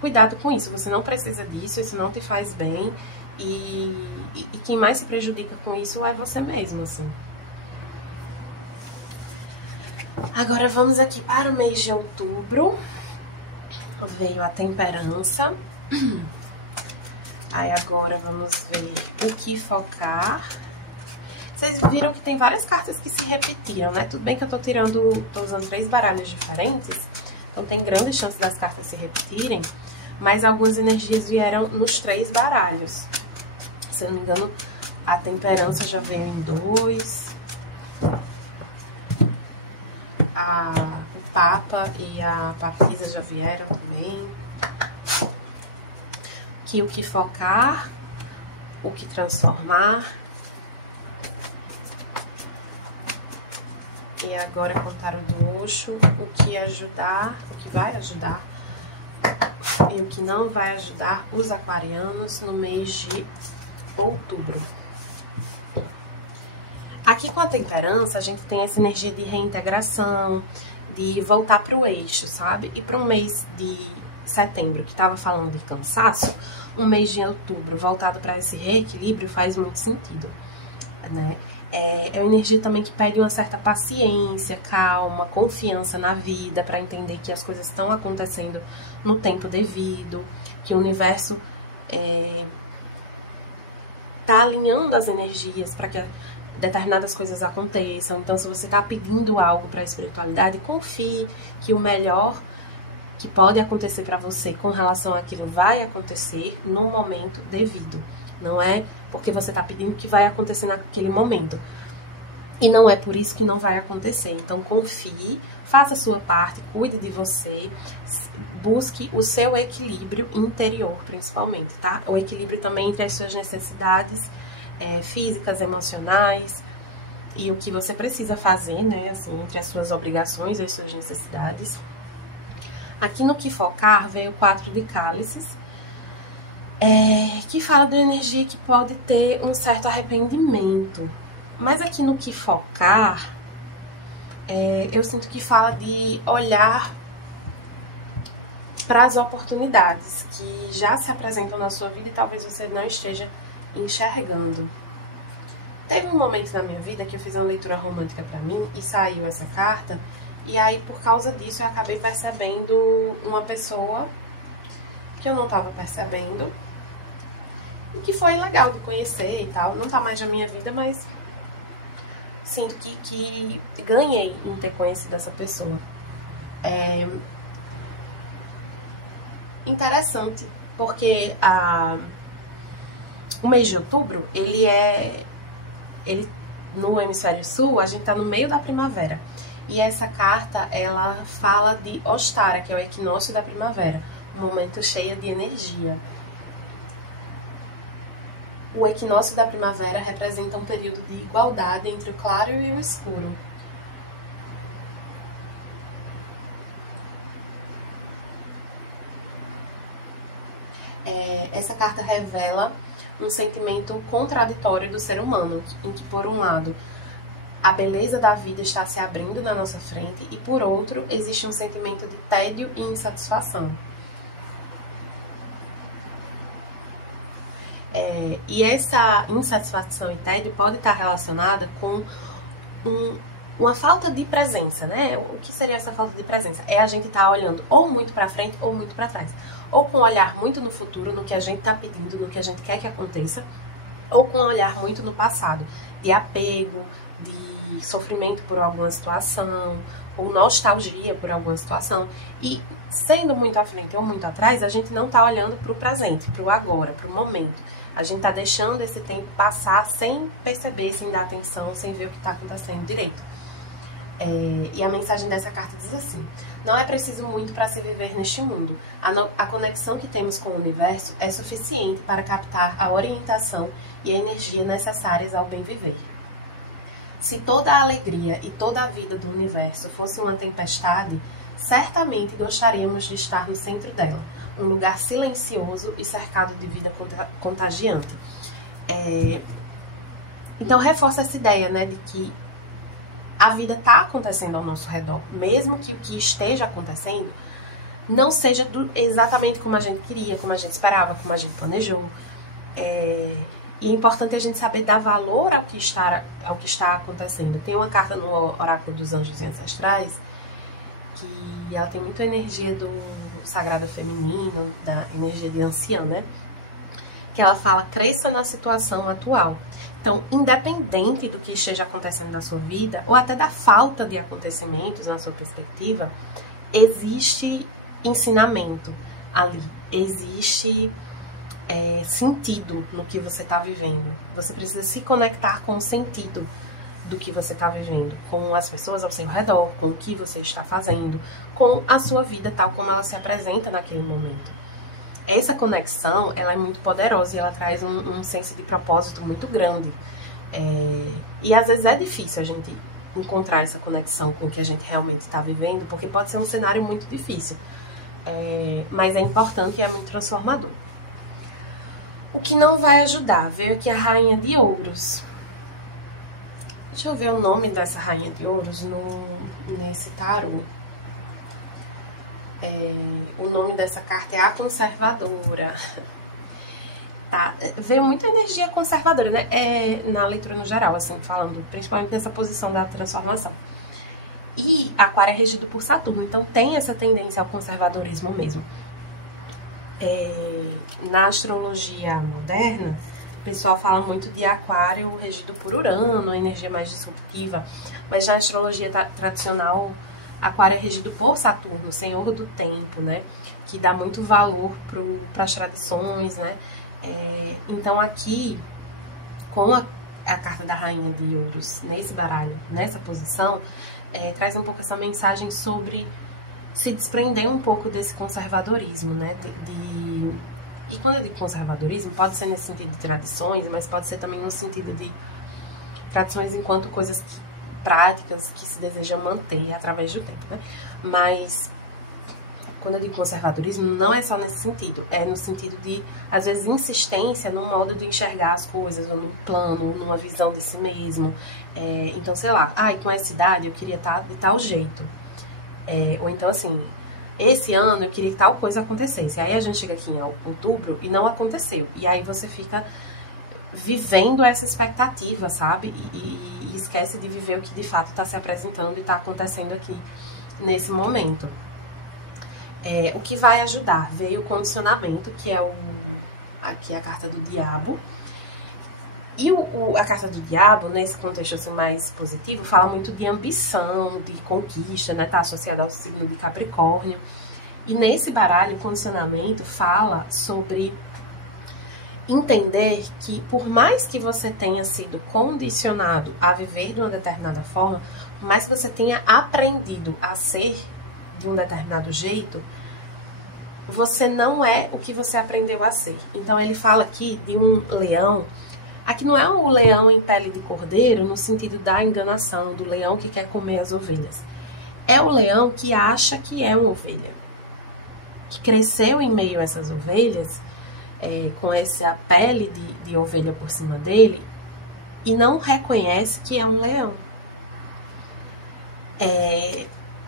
cuidado com isso. Você não precisa disso, isso não te faz bem. E quem mais se prejudica com isso é você mesmo, assim. Agora vamos aqui para o mês de outubro. Veio a temperança. Aí agora vamos ver o que focar. Vocês viram que tem várias cartas que se repetiram, né? Tudo bem que eu tô usando 3 baralhos diferentes, então tem grande chance das cartas se repetirem, mas algumas energias vieram nos 3 baralhos. Se eu não me engano, a temperança já veio em 2. O Papa e a Papisa já vieram também. Aqui o que focar, o que transformar. E agora contar o do Osho, o que ajudar, o que vai ajudar e o que não vai ajudar os aquarianos no mês de outubro. Aqui com a temperança, a gente tem essa energia de reintegração, de voltar para o eixo, sabe? E para um mês de setembro, que estava falando de cansaço, um mês de outubro voltado para esse reequilíbrio faz muito sentido, né? É uma energia também que pede uma certa paciência, calma, confiança na vida, para entender que as coisas estão acontecendo no tempo devido, que o universo tá alinhando as energias para que determinadas coisas aconteçam. Então, se você está pedindo algo para a espiritualidade, confie que o melhor que pode acontecer para você com relação àquilo vai acontecer no momento devido. Não é porque você está pedindo que vai acontecer naquele momento. E não é por isso que não vai acontecer. Então, confie, faça a sua parte, cuide de você, busque o seu equilíbrio interior, principalmente, tá? O equilíbrio também entre as suas necessidades físicas, emocionais e o que você precisa fazer, né? Assim, entre as suas obrigações e as suas necessidades. Aqui no que focar veio o 4 de cálices, que fala da energia que pode ter um certo arrependimento. Mas aqui no que focar, eu sinto que fala de olhar para as oportunidades que já se apresentam na sua vida e talvez você não esteja enxergando. Teve um momento na minha vida que eu fiz uma leitura romântica para mim e saiu essa carta, e aí por causa disso eu acabei percebendo uma pessoa que eu não estava percebendo, e que foi legal de conhecer e tal. Não tá mais na minha vida, mas sinto que ganhei em ter conhecido essa pessoa. Interessante, porque o mês de outubro, ele no hemisfério sul, a gente tá no meio da primavera. E essa carta, ela fala de Ostara, que é o equinócio da primavera, um momento cheio de energia. O equinócio da primavera representa um período de igualdade entre o claro e o escuro. Essa carta revela um sentimento contraditório do ser humano, em que, por um lado, a beleza da vida está se abrindo na nossa frente e, por outro, existe um sentimento de tédio e insatisfação. E essa insatisfação e tédio pode estar relacionada com uma falta de presença, né? O que seria essa falta de presença? É a gente estar olhando ou muito para frente ou muito para trás. Ou com um olhar muito no futuro, no que a gente está pedindo, no que a gente quer que aconteça, ou com um olhar muito no passado, de apego, de sofrimento por alguma situação, ou nostalgia por alguma situação. E sendo muito à frente ou muito atrás, a gente não está olhando para o presente, para o agora, para o momento. A gente está deixando esse tempo passar sem perceber, sem dar atenção, sem ver o que está acontecendo direito. E a mensagem dessa carta diz assim: não é preciso muito para se viver neste mundo. A conexão que temos com o universo é suficiente para captar a orientação e a energia necessárias ao bem viver. Se toda a alegria e toda a vida do universo fosse uma tempestade, certamente gostaríamos de estar no centro dela, um lugar silencioso e cercado de vida contagiante. Então reforça essa ideia, né, de que a vida está acontecendo ao nosso redor, mesmo que o que esteja acontecendo não seja exatamente como a gente queria, como a gente esperava, como a gente planejou. E é importante a gente saber dar valor ao que está acontecendo. Tem uma carta no Oráculo dos Anjos e Ancestrais que ela tem muita energia do sagrado feminino, da energia de anciã, né? Que ela fala, cresça na situação atual. Então, independente do que esteja acontecendo na sua vida, ou até da falta de acontecimentos na sua perspectiva, existe ensinamento ali, existe sentido no que você está vivendo. Você precisa se conectar com o sentido do que você está vivendo, com as pessoas ao seu redor, com o que você está fazendo, com a sua vida tal como ela se apresenta naquele momento. Essa conexão, ela é muito poderosa e ela traz um senso de propósito muito grande. E às vezes é difícil a gente encontrar essa conexão com o que a gente realmente está vivendo, porque pode ser um cenário muito difícil. Mas é importante e é muito transformador. O que não vai ajudar? Veio aqui a Rainha de Ouros. Deixa eu ver o nome dessa Rainha de Ouros nesse tarô. O nome dessa carta é a Conservadora. Tá? Veio muita energia conservadora, né? Na leitura no geral, assim, falando, principalmente nessa posição da transformação. E Aquário é regido por Saturno, então tem essa tendência ao conservadorismo mesmo. Na astrologia moderna, o pessoal fala muito de Aquário regido por Urano, a energia mais disruptiva, mas na astrologia tradicional, Aquário é regido por Saturno, senhor do tempo, né? Que dá muito valor para as tradições, né? Então aqui, com a carta da Rainha de Ouros nesse baralho, nessa posição, traz um pouco essa mensagem sobre se desprender um pouco desse conservadorismo, né? E quando eu digo conservadorismo, pode ser nesse sentido de tradições, mas pode ser também no sentido de tradições enquanto coisas práticas que se desejam manter através do tempo, né? Mas quando eu digo conservadorismo, não é só nesse sentido. É no sentido de, às vezes, insistência no modo de enxergar as coisas, ou no plano, numa visão de si mesmo. Então, sei lá, com essa idade eu queria estar de tal jeito. Ou então, assim, esse ano eu queria que tal coisa acontecesse. Aí a gente chega aqui em outubro e não aconteceu. E aí você fica vivendo essa expectativa, sabe? E esquece de viver o que de fato está se apresentando e está acontecendo aqui nesse momento. O que vai ajudar? Veio o condicionamento, que é aqui a carta do diabo. E a carta do diabo, nesse contexto assim, mais positivo, fala muito de ambição, de conquista, né? Tá associada ao signo de Capricórnio. E nesse baralho, o condicionamento fala sobre entender que, por mais que você tenha sido condicionado a viver de uma determinada forma, por mais que você tenha aprendido a ser de um determinado jeito, você não é o que você aprendeu a ser. Então ele fala aqui de um leão. Aqui não é um leão em pele de cordeiro no sentido da enganação, do leão que quer comer as ovelhas. É o leão que acha que é uma ovelha, que cresceu em meio a essas ovelhas, com essa pele de ovelha por cima dele, e não reconhece que é um leão.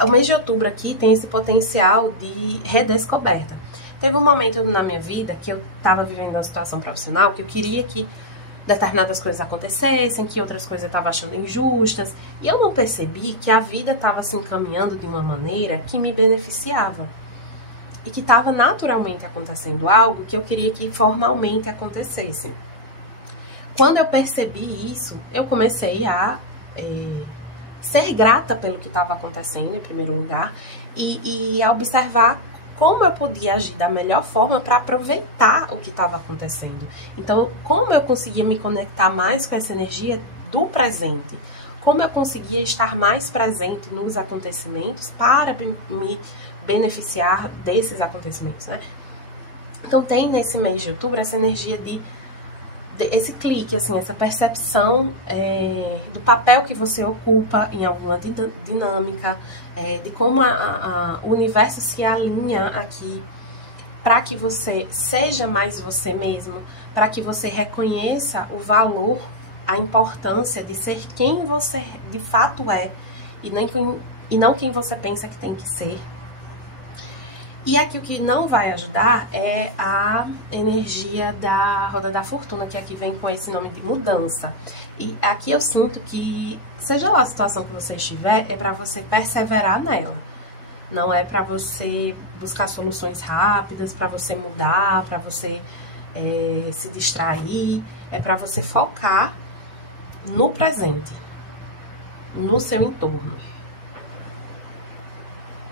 O mês de outubro aqui tem esse potencial de redescoberta. Teve um momento na minha vida que eu estava vivendo uma situação profissional que eu queria que determinadas coisas acontecessem, que outras coisas eu estava achando injustas, e eu não percebi que a vida estava se encaminhando de uma maneira que me beneficiava. E que estava naturalmente acontecendo algo que eu queria que formalmente acontecesse. Quando eu percebi isso, eu comecei a ser grata pelo que estava acontecendo, em primeiro lugar, e a observar como eu podia agir da melhor forma para aproveitar o que estava acontecendo. Então, como eu conseguia me conectar mais com essa energia do presente, como eu conseguia estar mais presente nos acontecimentos para me beneficiar desses acontecimentos, né? Então tem nesse mês de outubro essa energia esse clique, assim, essa percepção do papel que você ocupa em alguma dinâmica, de como o universo se alinha aqui para que você seja mais você mesmo, para que você reconheça o valor, a importância de ser quem você de fato é e não quem você pensa que tem que ser. E aqui o que não vai ajudar é a energia da roda da fortuna, que aqui vem com esse nome de mudança. E aqui eu sinto que, seja lá a situação que você estiver, é para você perseverar nela. Não é para você buscar soluções rápidas, para você mudar, para você se distrair. É para você focar no presente, no seu entorno.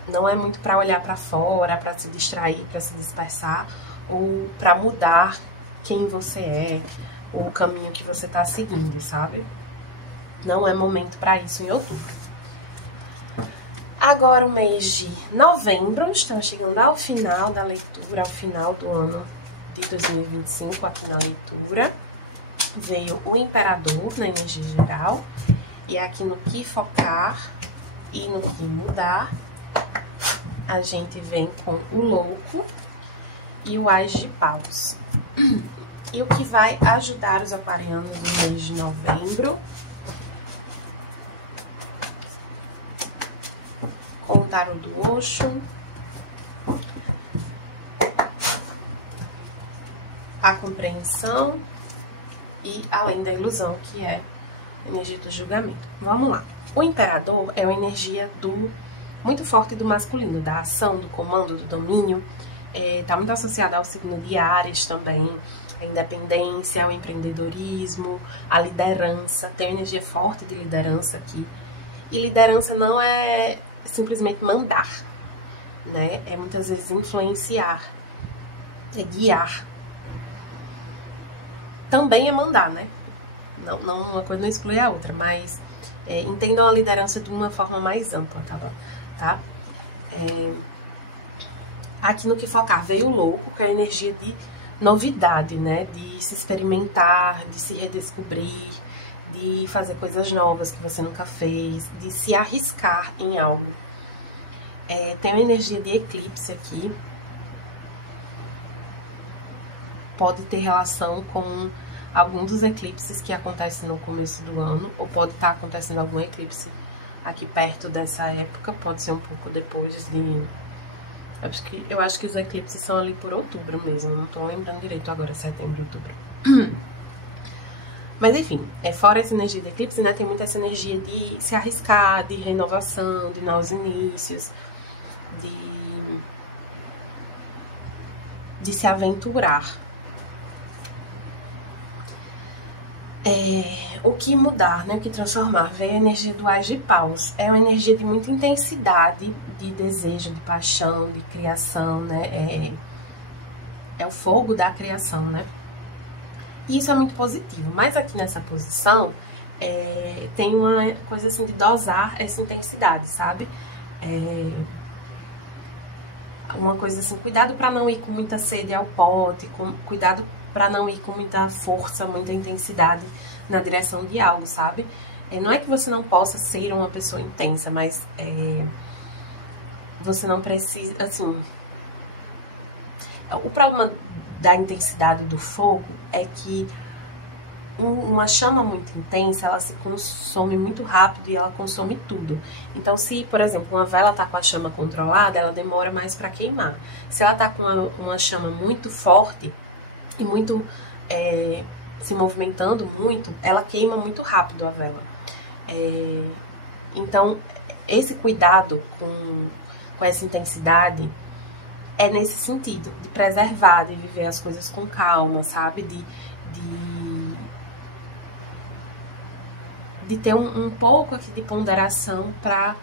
Não é muito para olhar para fora, para se distrair, para se dispersar, ou para mudar quem você é, ou o caminho que você está seguindo, sabe? Não é momento para isso em outubro. Agora o mês de novembro, estamos chegando ao final da leitura, ao final do ano de 2025, aqui na leitura. Veio o Imperador na energia geral, e aqui no que focar e no que mudar, a gente vem com o Louco e o Ás de Paus. E o que vai ajudar os aquarianos no mês de novembro? Com o Tarô do Osho, a compreensão e além da ilusão, que é a energia do julgamento. Vamos lá. O Imperador é uma energia muito forte do masculino, da ação, do comando, do domínio. Está muito associado ao signo de Áries também, a independência, ao empreendedorismo, a liderança. Tem uma energia forte de liderança aqui. E liderança não é simplesmente mandar, né? É muitas vezes influenciar, é guiar. Também é mandar, né? Não, uma coisa não exclui a outra, mas entendam a liderança de uma forma mais ampla, tá? Aqui no que focar veio o Louco, que é a energia de novidade, né? De se experimentar, de se redescobrir, de fazer coisas novas que você nunca fez, de se arriscar em algo. Tem uma energia de eclipse aqui. Pode ter relação com algum dos eclipses que acontecem no começo do ano, ou pode estar acontecendo algum eclipse aqui perto dessa época, pode ser um pouco depois de... Eu acho que os eclipses são ali por outubro mesmo, não tô lembrando direito agora, setembro, outubro. Mas enfim, fora essa energia de eclipse, né, tem muita essa energia de se arriscar, de renovação, de novos inícios, de se aventurar. O que mudar, né? O que transformar? Veio a energia do Ás de Paus. É uma energia de muita intensidade, de desejo, de paixão, de criação, né? É o fogo da criação, né? E isso é muito positivo. Mas aqui nessa posição, tem uma coisa assim de dosar essa intensidade, sabe? Uma coisa assim, cuidado para não ir com muita sede ao pote, cuidado para não ir com muita força, muita intensidade na direção de algo, sabe? Não é que você não possa ser uma pessoa intensa, mas você não precisa, assim... O problema da intensidade do fogo é que uma chama muito intensa, ela se consome muito rápido e ela consome tudo. Então, se, por exemplo, uma vela tá com a chama controlada, ela demora mais para queimar. Se ela tá com uma chama muito forte e muito se movimentando muito, ela queima muito rápido a vela. Então, esse cuidado com essa intensidade é nesse sentido, de preservar, de viver as coisas com calma, sabe? De ter um pouco aqui de ponderação para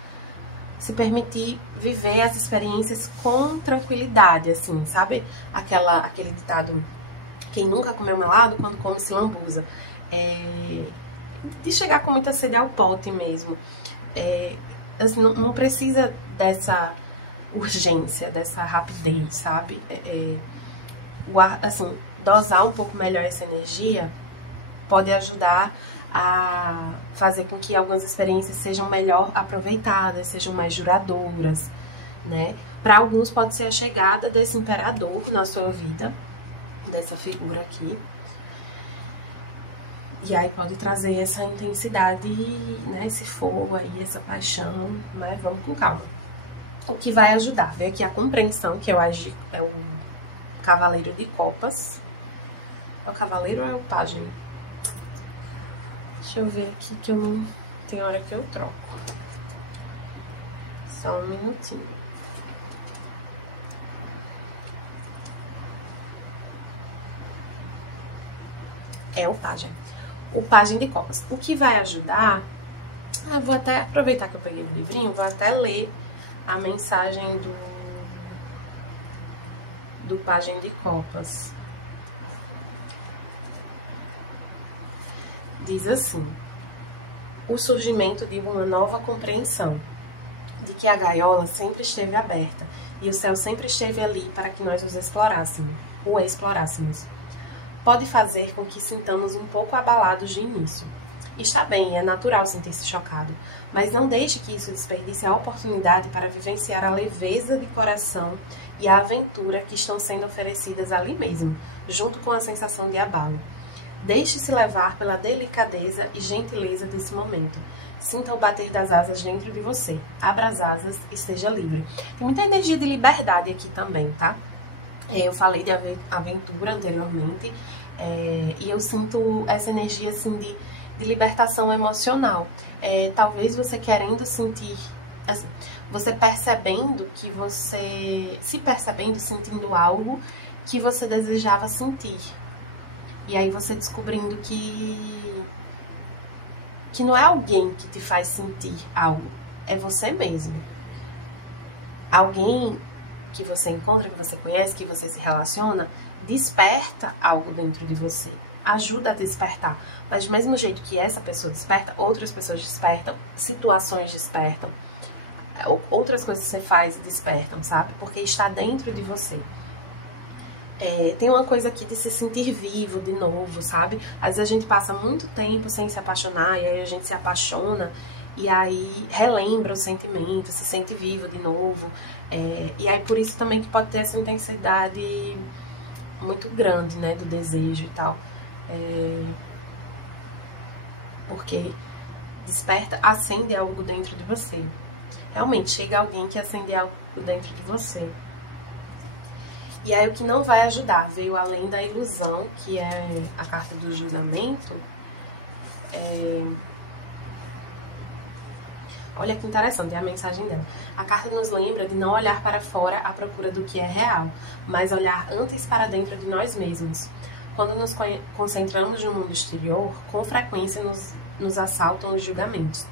se permitir viver as experiências com tranquilidade, assim, sabe? Aquele ditado, quem nunca comeu melado, quando come se lambuza. De chegar com muita sede ao pote mesmo. Assim, não precisa dessa urgência, dessa rapidez, sabe? Assim, dosar um pouco melhor essa energia pode ajudar a fazer com que algumas experiências sejam melhor aproveitadas, sejam mais duradouras, né? Para alguns pode ser a chegada desse imperador na sua vida, dessa figura aqui. E aí pode trazer essa intensidade, né? Esse fogo aí, essa paixão, mas vamos com calma. o que vai ajudar? Vem aqui a compreensão, que eu agi, é o Cavaleiro de Copas. É o Cavaleiro ou é o Pajem? Deixa eu ver aqui que eu não... Tem hora que eu troco. Só um minutinho. É o Pajem. O Pajem de Copas. O que vai ajudar... vou até aproveitar que eu peguei o livrinho, vou até ler a mensagem do Pajem de Copas. Diz assim: o surgimento de uma nova compreensão de que a gaiola sempre esteve aberta e o céu sempre esteve ali para que nós o explorássemos. Pode fazer com que sintamos um pouco abalados de início. Está bem, é natural sentir-se chocado, mas não deixe que isso desperdice a oportunidade para vivenciar a leveza de coração e a aventura que estão sendo oferecidas ali mesmo, junto com a sensação de abalo. Deixe-se levar pela delicadeza e gentileza desse momento. Sinta o bater das asas dentro de você. Abra as asas e esteja livre. Tem muita energia de liberdade aqui também, tá? Eu falei de aventura anteriormente, e eu sinto essa energia assim de libertação emocional. Talvez você querendo sentir, assim, você percebendo que você... se percebendo, sentindo algo que você desejava sentir. E aí você descobrindo que não é alguém que te faz sentir algo, é você mesmo. Alguém que você encontra, que você conhece, que você se relaciona, desperta algo dentro de você, ajuda a despertar. Mas do mesmo jeito que essa pessoa desperta, outras pessoas despertam, situações despertam, outras coisas que você faz despertam, sabe? Porque está dentro de você. Tem uma coisa aqui de se sentir vivo de novo, sabe? Às vezes a gente passa muito tempo sem se apaixonar, e aí a gente se apaixona, e aí relembra o sentimento, se sente vivo de novo. E aí por isso também que pode ter essa intensidade muito grande, né, do desejo e tal. Porque desperta, acende algo dentro de você. Realmente, chega alguém que acende algo dentro de você. E aí o que não vai ajudar, veio além da ilusão, que é a carta do julgamento. Olha que interessante, é a mensagem dela. A carta nos lembra de não olhar para fora à procura do que é real, mas olhar antes para dentro de nós mesmos. Quando nos concentramos no mundo exterior, com frequência nos assaltam os julgamentos.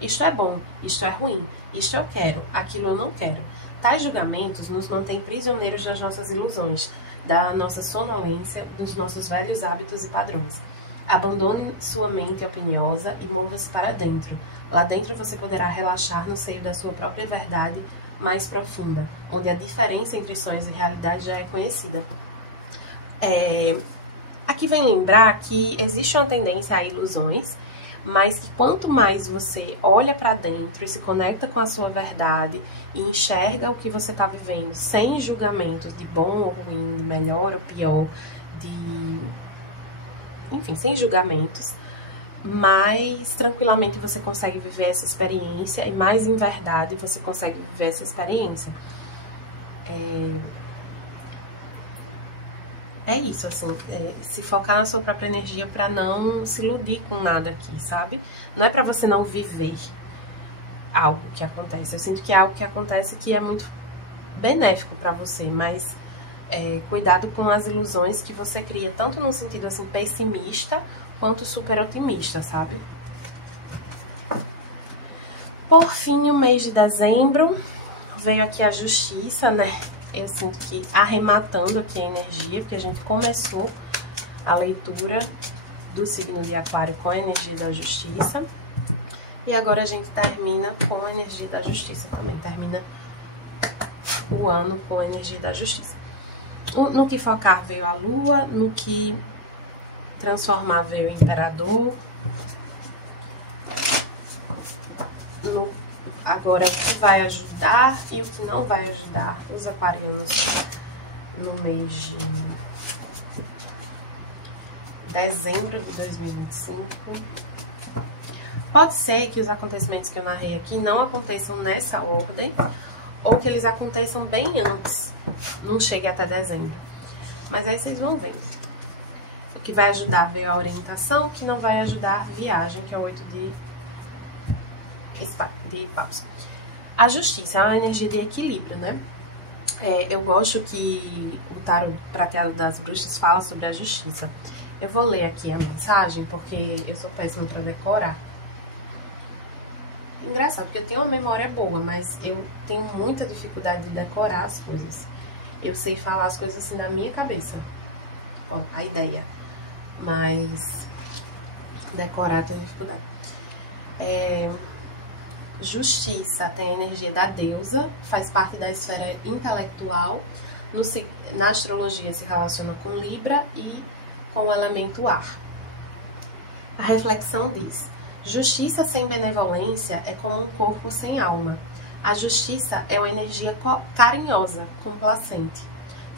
Isto é bom, isto é ruim, isto eu quero, aquilo eu não quero. Tais julgamentos nos mantêm prisioneiros das nossas ilusões, da nossa sonolência, dos nossos velhos hábitos e padrões. Abandone sua mente opiniosa e mova-se para dentro. Lá dentro você poderá relaxar no seio da sua própria verdade mais profunda, onde a diferença entre sonhos e realidade já é conhecida. Aqui vem lembrar que existe uma tendência a ilusões, mas que quanto mais você olha para dentro e se conecta com a sua verdade e enxerga o que você está vivendo sem julgamentos de bom ou ruim, de melhor ou pior, enfim, sem julgamentos, mais tranquilamente você consegue viver essa experiência e mais em verdade você consegue viver essa experiência. É isso, assim, se focar na sua própria energia para não se iludir com nada aqui, sabe? Não é para você não viver algo que acontece. Eu sinto que é algo que acontece que é muito benéfico para você, mas cuidado com as ilusões que você cria, tanto no sentido assim pessimista quanto super otimista, sabe? Por fim, o mês de dezembro veio aqui a justiça, né? Eu sinto que arrematando aqui a energia, porque a gente começou a leitura do signo de Aquário com a energia da justiça. E agora a gente termina com a energia da justiça também. Termina o ano com a energia da justiça. No que focar veio a lua, no que transformar veio o imperador. Agora, o que vai ajudar e o que não vai ajudar os aquarianos no mês de dezembro de 2025. Pode ser que os acontecimentos que eu narrei aqui não aconteçam nessa ordem, ou que eles aconteçam bem antes, não chegue até dezembro. Mas aí vocês vão ver. O que vai ajudar veio a orientação, o que não vai ajudar, viagem, que é o 8 de paus. A justiça é uma energia de equilíbrio, né? Eu gosto que o tarot prateado das bruxas fala sobre a justiça. Eu vou ler aqui a mensagem, porque eu sou péssima para decorar. Engraçado, porque eu tenho uma memória boa, mas eu tenho muita dificuldade de decorar as coisas. Eu sei falar as coisas assim na minha cabeça. Ó, a ideia. Mas decorar tem dificuldade. Justiça tem a energia da deusa, faz parte da esfera intelectual. Na astrologia se relaciona com Libra e com o elemento ar. A reflexão diz: justiça sem benevolência é como um corpo sem alma. A justiça é uma energia carinhosa, complacente,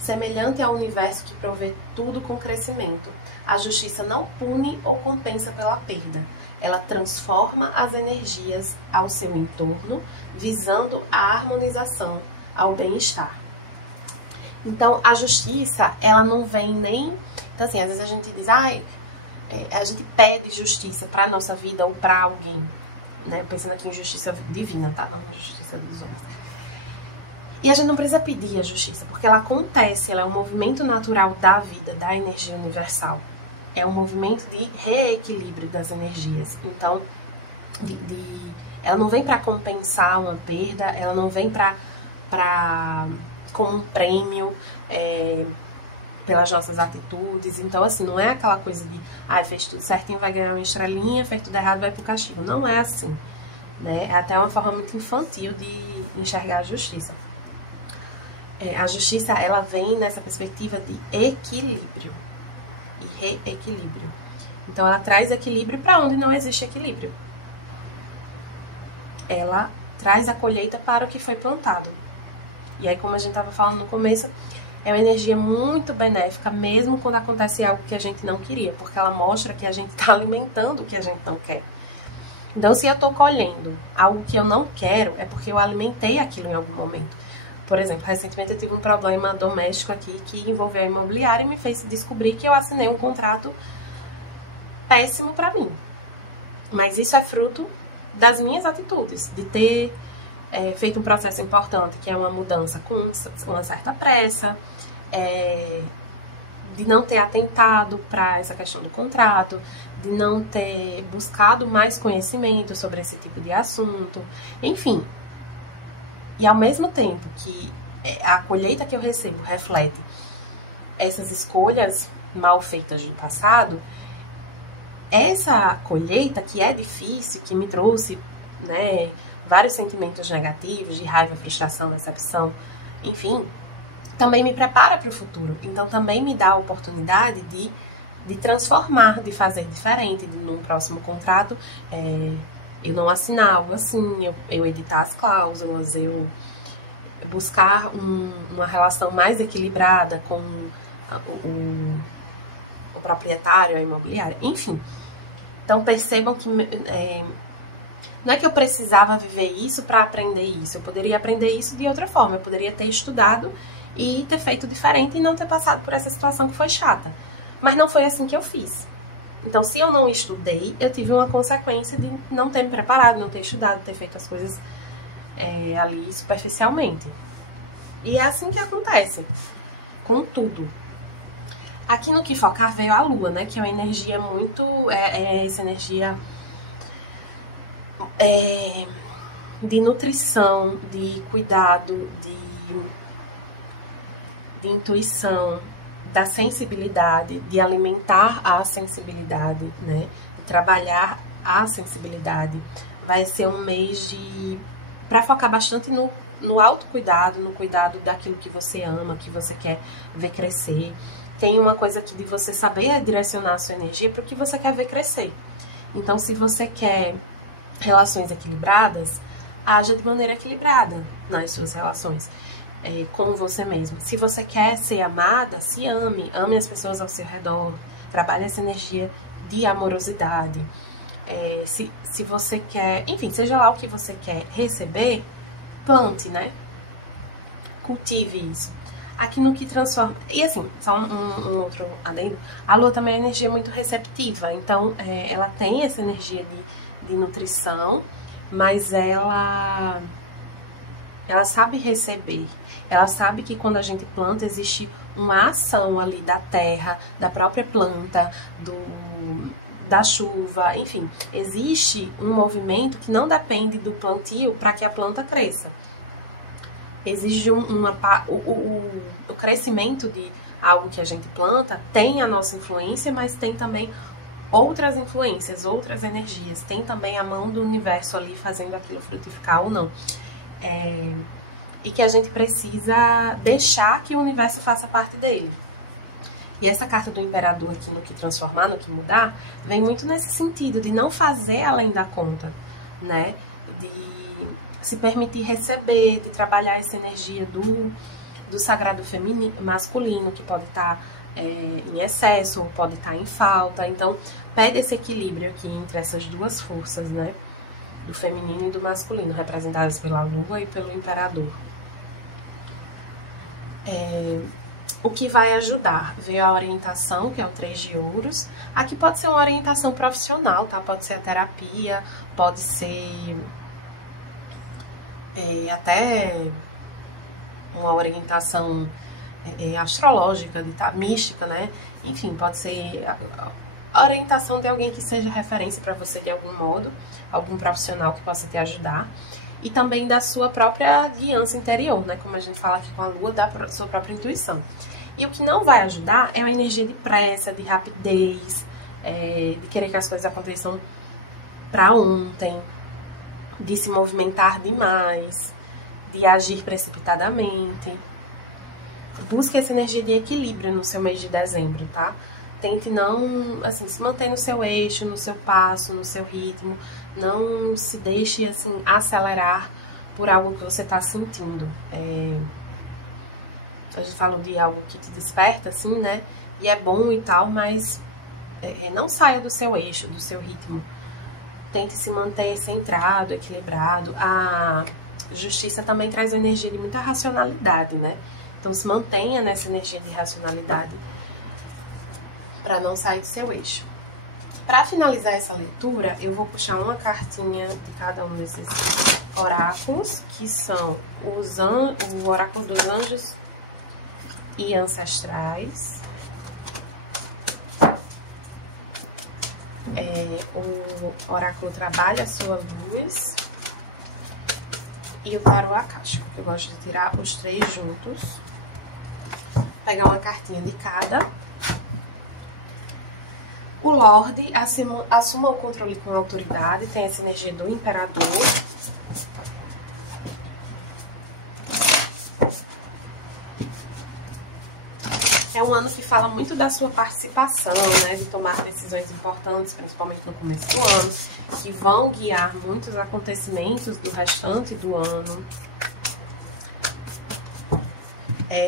semelhante ao universo que provê tudo com crescimento. A justiça não pune ou compensa pela perda. Ela transforma as energias ao seu entorno, visando a harmonização, ao bem-estar. Então, a justiça, ela não vem nem... Então, assim, às vezes a gente diz, a gente pede justiça para nossa vida ou para alguém, né? Pensando aqui em justiça divina, tá? Não justiça dos homens. E a gente não precisa pedir a justiça, porque ela acontece, ela é um movimento natural da vida, da energia universal. É um movimento de reequilíbrio das energias. Então, ela não vem para compensar uma perda, ela não vem como um prêmio pelas nossas atitudes. Então, assim, não é aquela coisa de fez tudo certinho, vai ganhar uma estrelinha, fez tudo errado, vai pro castigo. Não é assim, né? É até uma forma muito infantil de enxergar a justiça. A justiça, ela vem nessa perspectiva de equilíbrio e reequilíbrio. Então, ela traz equilíbrio para onde não existe equilíbrio. Ela traz a colheita para o que foi plantado. E aí, como a gente estava falando no começo, é uma energia muito benéfica, mesmo quando acontece algo que a gente não queria, porque ela mostra que a gente está alimentando o que a gente não quer. Então, se eu estou colhendo algo que eu não quero, é porque eu alimentei aquilo em algum momento. Por exemplo, recentemente eu tive um problema doméstico aqui que envolveu a imobiliária e me fez descobrir que eu assinei um contrato péssimo para mim. Mas isso é fruto das minhas atitudes, de ter feito um processo importante, que é uma mudança com uma certa pressa, de não ter atentado para essa questão do contrato, de não ter buscado mais conhecimento sobre esse tipo de assunto, enfim. E ao mesmo tempo que a colheita que eu recebo reflete essas escolhas mal feitas do passado, essa colheita que é difícil, que me trouxe, né, vários sentimentos negativos, de raiva, frustração, decepção, enfim, também me prepara para o futuro. Então também me dá a oportunidade de transformar, de fazer diferente, de num próximo contrato eu não assinar algo assim, eu editar as cláusulas, eu buscar uma relação mais equilibrada com o proprietário, a imobiliária, enfim. Então percebam que não é que eu precisava viver isso para aprender isso, eu poderia aprender isso de outra forma, eu poderia ter estudado e ter feito diferente e não ter passado por essa situação que foi chata. Mas não foi assim que eu fiz. Então, se eu não estudei, eu tive uma consequência de não ter me preparado, não ter estudado, ter feito as coisas ali superficialmente. E é assim que acontece com tudo. Aqui no Que Focar veio a Lua, né? Que é uma energia muito... essa energia de nutrição, de cuidado, de intuição, da sensibilidade, de alimentar a sensibilidade, né? De trabalhar a sensibilidade. Vai ser um mês para focar bastante no autocuidado, no cuidado daquilo que você ama, que você quer ver crescer. Tem uma coisa aqui de você saber direcionar a sua energia para o que você quer ver crescer. Então, se você quer relações equilibradas, haja de maneira equilibrada nas suas relações. Com você mesmo. Se você quer ser amada, se ame as pessoas ao seu redor, trabalhe essa energia de amorosidade. Se você quer, enfim, seja lá o que você quer receber, plante, né? cultive isso. Aqui no que transforma... E assim, só um outro adendo. A lua também é uma energia muito receptiva. Então, ela tem essa energia de nutrição, mas ela sabe receber. Ela sabe que quando a gente planta, existe uma ação ali da terra, da própria planta, da chuva, enfim. Existe um movimento que não depende do plantio para que a planta cresça. Exige o crescimento de algo que a gente planta, tem a nossa influência, mas tem também outras influências, outras energias. Tem também a mão do universo ali fazendo aquilo frutificar ou não. E que a gente precisa deixar que o universo faça parte dele. E essa carta do Imperador aqui no que transformar, no que mudar, vem muito nesse sentido de não fazer além da conta, né? De se permitir receber, de trabalhar essa energia do sagrado feminino, masculino, que pode estar em excesso, ou pode estar em falta. Então, pede esse equilíbrio aqui entre essas duas forças, né? Do feminino e do masculino, representadas pela Lua e pelo Imperador. O que vai ajudar? Veio a orientação, que é o 3 de ouros. Aqui pode ser uma orientação profissional, tá? Pode ser a terapia, pode ser até uma orientação astrológica, mística, né? Enfim, pode ser a orientação de alguém que seja referência para você de algum modo, algum profissional que possa te ajudar. E também da sua própria guiança interior, né? Como a gente fala aqui com a Lua, da sua própria intuição. E o que não vai ajudar é uma energia de pressa, de rapidez, de querer que as coisas aconteçam para ontem, de se movimentar demais, de agir precipitadamente. Busque essa energia de equilíbrio no seu mês de dezembro, tá? Tente não, assim, se manter no seu eixo, no seu passo, no seu ritmo. Não se deixe, assim, acelerar por algo que você tá sentindo. A gente fala de algo que te desperta, assim, né? E é bom e tal, mas não saia do seu eixo, do seu ritmo. Tente se manter centrado, equilibrado. A justiça também traz uma energia de muita racionalidade, né? Então se mantenha nessa energia de racionalidade para não sair do seu eixo. Para finalizar essa leitura, eu vou puxar uma cartinha de cada um desses oráculos, que são o oráculo dos anjos e ancestrais, o oráculo Trabalha a Sua Luz e o tarô akáshico, que eu gosto de tirar os 3 juntos, pegar uma cartinha de cada. O Lorde assuma o controle com autoridade, tem essa energia do Imperador. É um ano que fala muito da sua participação, né? De tomar decisões importantes, principalmente no começo do ano, que vão guiar muitos acontecimentos do restante do ano.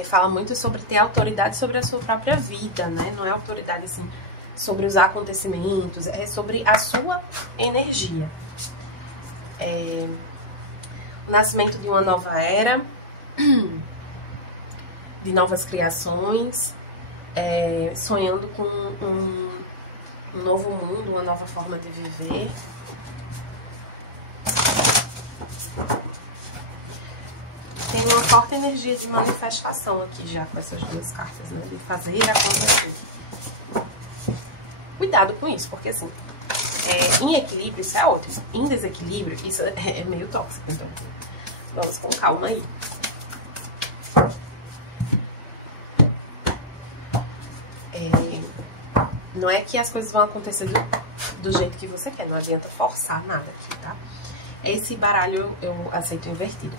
Fala muito sobre ter autoridade sobre a sua própria vida, né? Não é autoridade, assim, sobre os acontecimentos, é sobre a sua energia. O nascimento de uma nova era, de novas criações, sonhando com um novo mundo, uma nova forma de viver. Tem uma forte energia de manifestação aqui já com essas duas cartas, né? De fazer acontecer. Cuidado com isso, porque assim, em equilíbrio isso é ótimo. Em desequilíbrio isso é meio tóxico, então vamos com calma aí. Não é que as coisas vão acontecer do jeito que você quer, não adianta forçar nada aqui, tá? Esse baralho eu aceito invertido.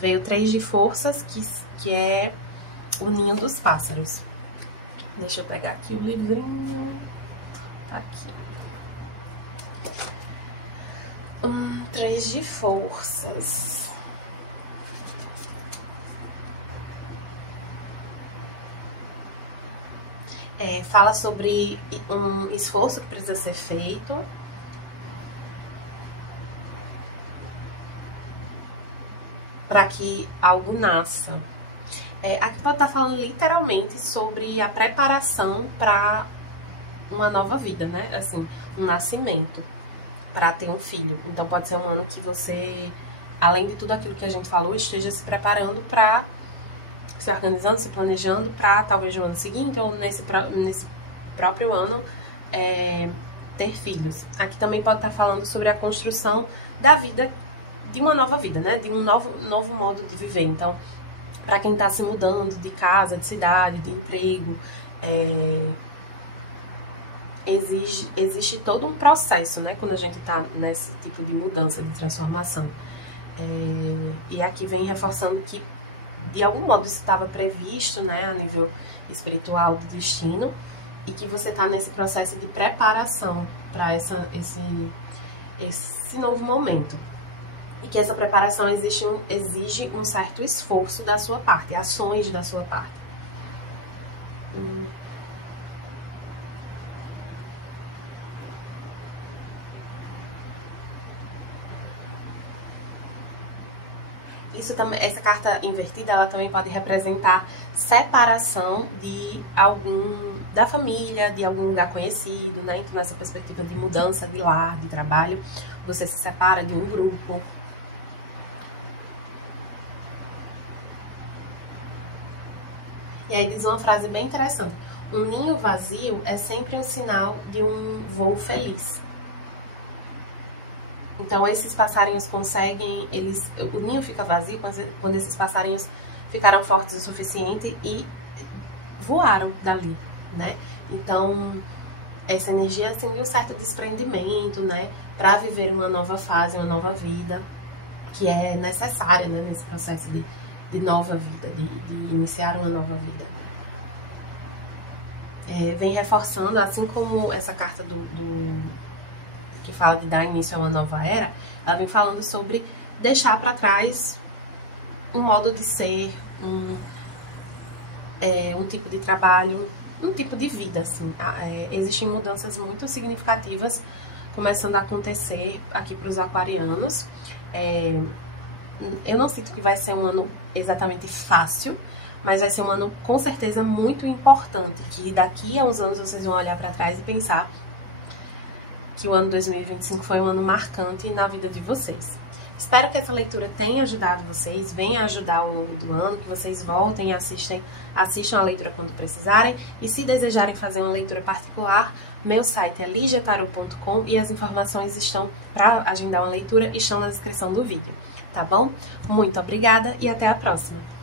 Veio 3 de forças, que é o ninho dos pássaros. Deixa eu pegar aqui o livrinho. Tá aqui. 3 de forças. Fala sobre um esforço que precisa ser feito. Para que algo nasça. Aqui pode estar falando literalmente sobre a preparação para uma nova vida, né? Assim, um nascimento, para ter um filho. Então pode ser um ano que você, além de tudo aquilo que a gente falou, esteja se preparando para, se organizando, se planejando para talvez no ano seguinte ou nesse próprio ano ter filhos. Aqui também pode estar falando sobre a construção da vida, de uma nova vida, né? De um novo modo de viver. Então, para quem está se mudando de casa, de cidade, de emprego, existe todo um processo, né? Quando a gente está nesse tipo de mudança, de transformação. E aqui vem reforçando que, de algum modo, isso estava previsto, né? A nível espiritual do destino. E que você está nesse processo de preparação para esse novo momento. E que essa preparação exige um certo esforço da sua parte, ações da sua parte. Essa carta invertida, ela também pode representar separação de da família, de algum lugar conhecido, né? Então, nessa perspectiva de mudança de lar, de trabalho, você se separa de um grupo. E aí diz uma frase bem interessante: um ninho vazio é sempre um sinal de um voo feliz. Então, esses passarinhos conseguem, o ninho fica vazio quando esses passarinhos ficaram fortes o suficiente e voaram dali, né? Então, essa energia assim, de um certo desprendimento, né? Para viver uma nova fase, uma nova vida, que é necessária, né? Nesse processo de nova vida, de iniciar uma nova vida. Vem reforçando, assim como essa carta que fala de dar início a uma nova era, ela vem falando sobre deixar para trás um modo de ser, um tipo de trabalho, um tipo de vida, assim. Existem mudanças muito significativas começando a acontecer aqui para os aquarianos. Eu não sinto que vai ser um ano exatamente fácil, mas vai ser um ano com certeza muito importante, que daqui a uns anos vocês vão olhar para trás e pensar que o ano 2025 foi um ano marcante na vida de vocês. Espero que essa leitura tenha ajudado vocês, venha ajudar ao longo do ano, que vocês voltem e assistam a leitura quando precisarem. E se desejarem fazer uma leitura particular, meu site é ligiatarot.com e as informações estão para agendar uma leitura estão na descrição do vídeo, tá bom? Muito obrigada e até a próxima!